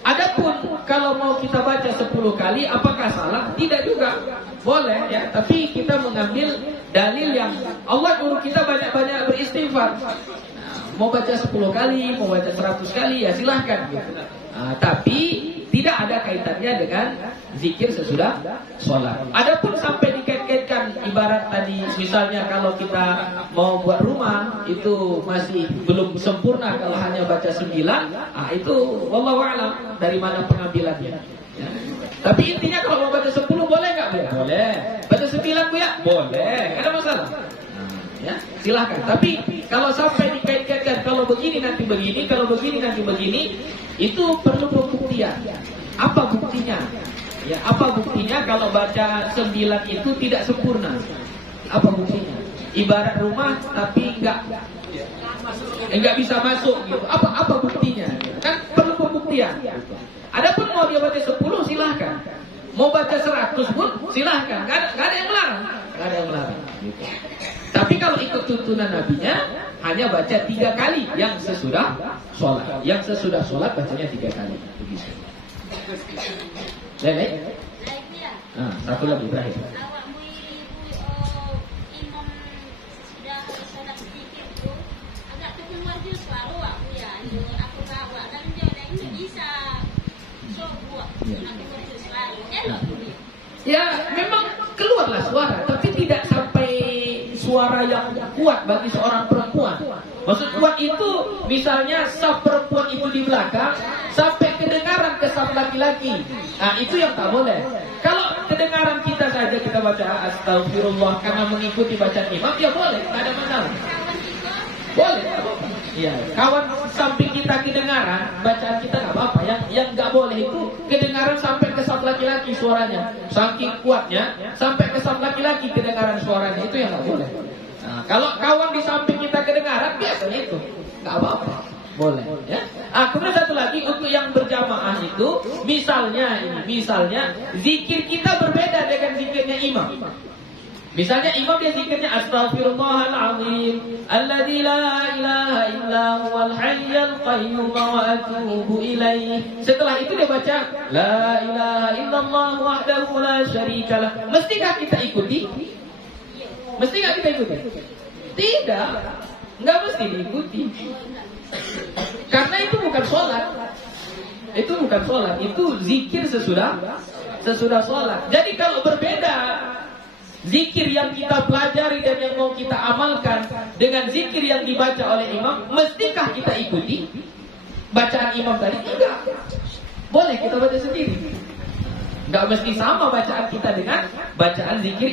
Adapun kalau mau kita baca 10 kali, apakah salah? Tidak juga. Boleh ya, tapi kita mengambil dalil yang Allah suruh kita banyak-banyak beristighfar. Nah, mau baca 10 kali, mau baca 100 kali ya silahkan gitu. Tapi tidak ada kaitannya dengan zikir sesudah sholat. Adapun sampai dikait-kaitkan ibarat tadi, misalnya kalau kita mau buat rumah itu masih belum sempurna kalau hanya baca 9, itu wallahu a'lam dari mana pengambilannya. Ya. Tapi intinya kalau mau baca 10 boleh nggak Bu? Boleh. Baca 9 Bu ya? Boleh. Nggak ada masalah. Ya, silahkan. Tapi kalau sampai dikait-kaitkan kalau begini nanti begini, kalau begini nanti begini, itu perlu pembuktian. Apa buktinya? Ya, apa buktinya kalau baca 9 itu tidak sempurna? Apa buktinya? Ibarat rumah tapi enggak bisa masuk gitu. Apa buktinya? Kan perlu pembuktian. Adapun mau dia baca 10 silahkan. Mau baca 100 pun silahkan. Enggak ada yang melarang. Enggak ada yang melarang. Gitu. Tapi kalau ikut tuntunan Nabinya hanya baca 3 kali yang sesudah sholat. Yang sesudah sholat bacanya 3 kali. Begitu. Baik. Satu lagi terakhir. Ya, memang keluarlah suara, tapi tidak sampai suara yang kuat bagi seorang perempuan. Maksud kuat itu, misalnya saf perempuan itu di belakang, sampai kedengaran ke saf laki-laki. Nah, itu yang tak boleh. Kalau kedengaran kita saja kita baca astagfirullah karena mengikuti bacaan imam, ya boleh, tak ada masalah. Boleh. Iya, kawan samping kita kedengaran, bacaan kita nggak apa-apa. Yang nggak boleh itu kedengaran sampai ke saf laki-laki suaranya, saking kuatnya sampai ke saf laki-laki kedengaran suaranya, itu yang nggak boleh. Nah, kalau kawan di samping kita kedengaran, biasanya itu nggak apa-apa, boleh. Ya. Kemudian satu lagi untuk yang berjamaah itu, misalnya zikir kita berbeda dengan zikirnya imam. Misalnya imam dia zikirnya astaghfirullahalazim alladzi la ilaha illa huwal hayyul qayyum wa atubu ilaih. Setelah itu dia baca la ilaha illallah wahdahu la syarikalah. Mestikah kita ikuti? Mestikah kita ikuti? Tidak. Enggak mesti diikuti. Karena itu bukan sholat. Itu bukan sholat, itu zikir sesudah sholat. Jadi kalau berbeda zikir yang kita pelajari dan yang mau kita amalkan dengan zikir yang dibaca oleh imam, mestikah kita ikuti bacaan imam tadi? Tidak. Boleh kita baca sendiri. Tidak mesti sama bacaan kita dengan bacaan zikir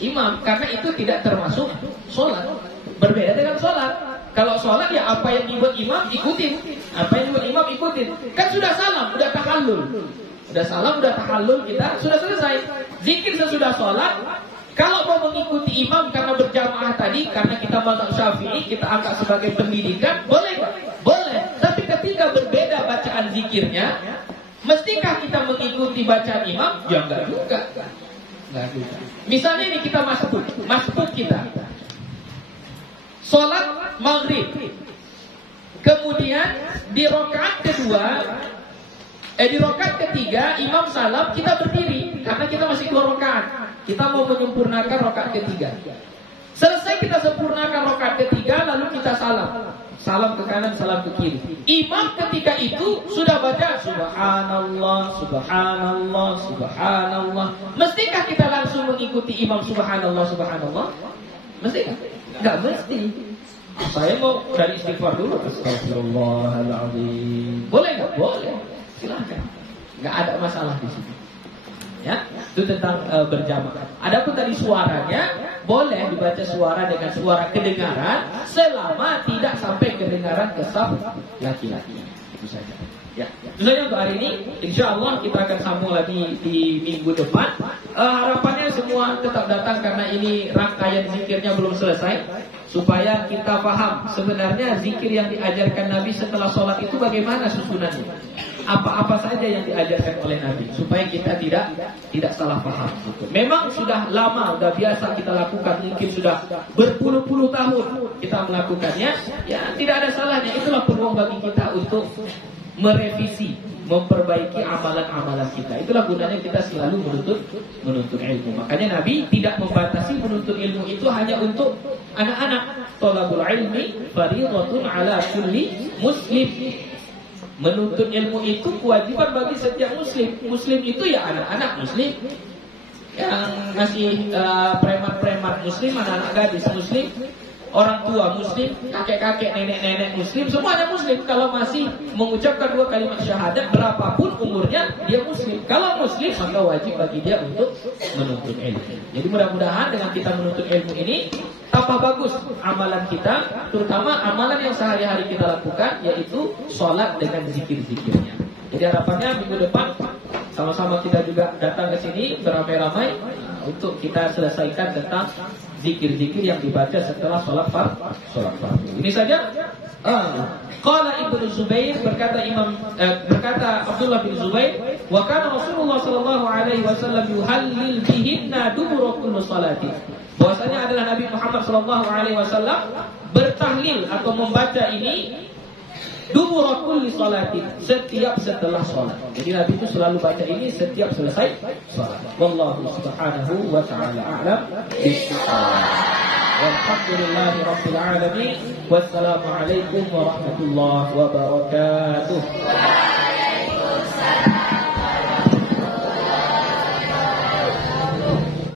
imam, karena itu tidak termasuk sholat. Berbeda dengan sholat. Kalau sholat ya apa yang dibuat imam ikutin, apa yang dibuat imam ikutin. Kan sudah salam, sudah tahallul. Sudah salam, sudah tahallul, kita sudah selesai. Zikir sesudah sholat. Kalau mau mengikuti imam karena berjamaah tadi, karena kita mazhab Syafi'i, kita anggap sebagai pendidikan, boleh tak? Boleh. Tapi ketika berbeda bacaan zikirnya, mestikah kita mengikuti bacaan imam? Ya enggak juga. Enggak juga. Misalnya ini kita masbuk kita. Salat maghrib. Kemudian di rakaat kedua, Di rakaat ketiga imam salam, kita berdiri karena kita masih 2 rakaat. Kita mau menyempurnakan rakaat ketiga. Selesai kita sempurnakan rakaat ketiga, lalu kita salam. Salam ke kanan, salam ke kiri. Imam ketika itu sudah baca subhanallah, subhanallah, subhanallah. Mestikah kita langsung mengikuti imam subhanallah, subhanallah? Mestikah? Enggak mesti. Saya mau dari istighfar dulu. Astagfirullahaladzim. Boleh enggak? Boleh. Silakan. Enggak ada masalah di sini. Ya, itu tentang berjamaah. Adapun tadi suaranya, boleh dibaca suara dengan suara kedengaran selama tidak sampai kedengaran ke saf laki-laki. Itu saja. Ya, itu saja untuk hari ini. Insya Allah kita akan sambung lagi di minggu depan. Harapannya semua tetap datang karena ini rangkaian zikirnya belum selesai. Supaya kita paham sebenarnya zikir yang diajarkan Nabi setelah sholat itu bagaimana susunannya. Apa-apa saja yang diajarkan oleh Nabi supaya kita tidak salah paham. Memang sudah lama, sudah biasa kita lakukan, mungkin sudah berpuluh-puluh tahun kita melakukannya. Ya tidak ada salahnya. Itulah peluang bagi kita untuk merevisi, memperbaiki amalan-amalan kita. Itulah gunanya kita selalu menuntut ilmu. Makanya Nabi tidak membatasi menuntut ilmu itu hanya untuk anak-anak. Thalabul ilmi fardhatun ala kulli muslim. Menuntut ilmu itu kewajiban bagi setiap muslim. Muslim itu ya anak-anak muslim, yang masih preman-preman muslim, anak-anak gadis muslim, orang tua muslim, kakek-kakek, nenek-nenek muslim, semuanya muslim. Kalau masih mengucapkan 2 kalimat syahadat, berapapun umurnya, dia muslim. Kalau muslim, maka wajib bagi dia untuk menuntut ilmu. Jadi mudah-mudahan dengan kita menuntut ilmu ini tambah bagus amalan kita, terutama amalan yang sehari-hari kita lakukan, yaitu sholat dengan zikir-zikirnya. Jadi harapannya minggu depan sama-sama kita juga datang ke sini beramai-ramai untuk kita selesaikan tentang zikir-zikir yang dibaca setelah sholat fardu. Ini saja. Qala Ibnu Zubair, berkata Abdullah bin Zubair, wa kana Rasulullah sallallahu alaihi wasallam yuhallil bihinna dubura kulli salati. Bahwasanya adalah Nabi Muhammad sallallahu alaihi wasallam bertahlil atau membaca ini dubura kulli salati, setiap setelah salat. Jadi Nabi itu selalu baca ini setiap selesai salat. Wallahu subhanahu wa ta'ala a'lam bishawab. Walhamdulillahi rabbil alamin. Wassalamu alaikum warahmatullahi wabarakatuh.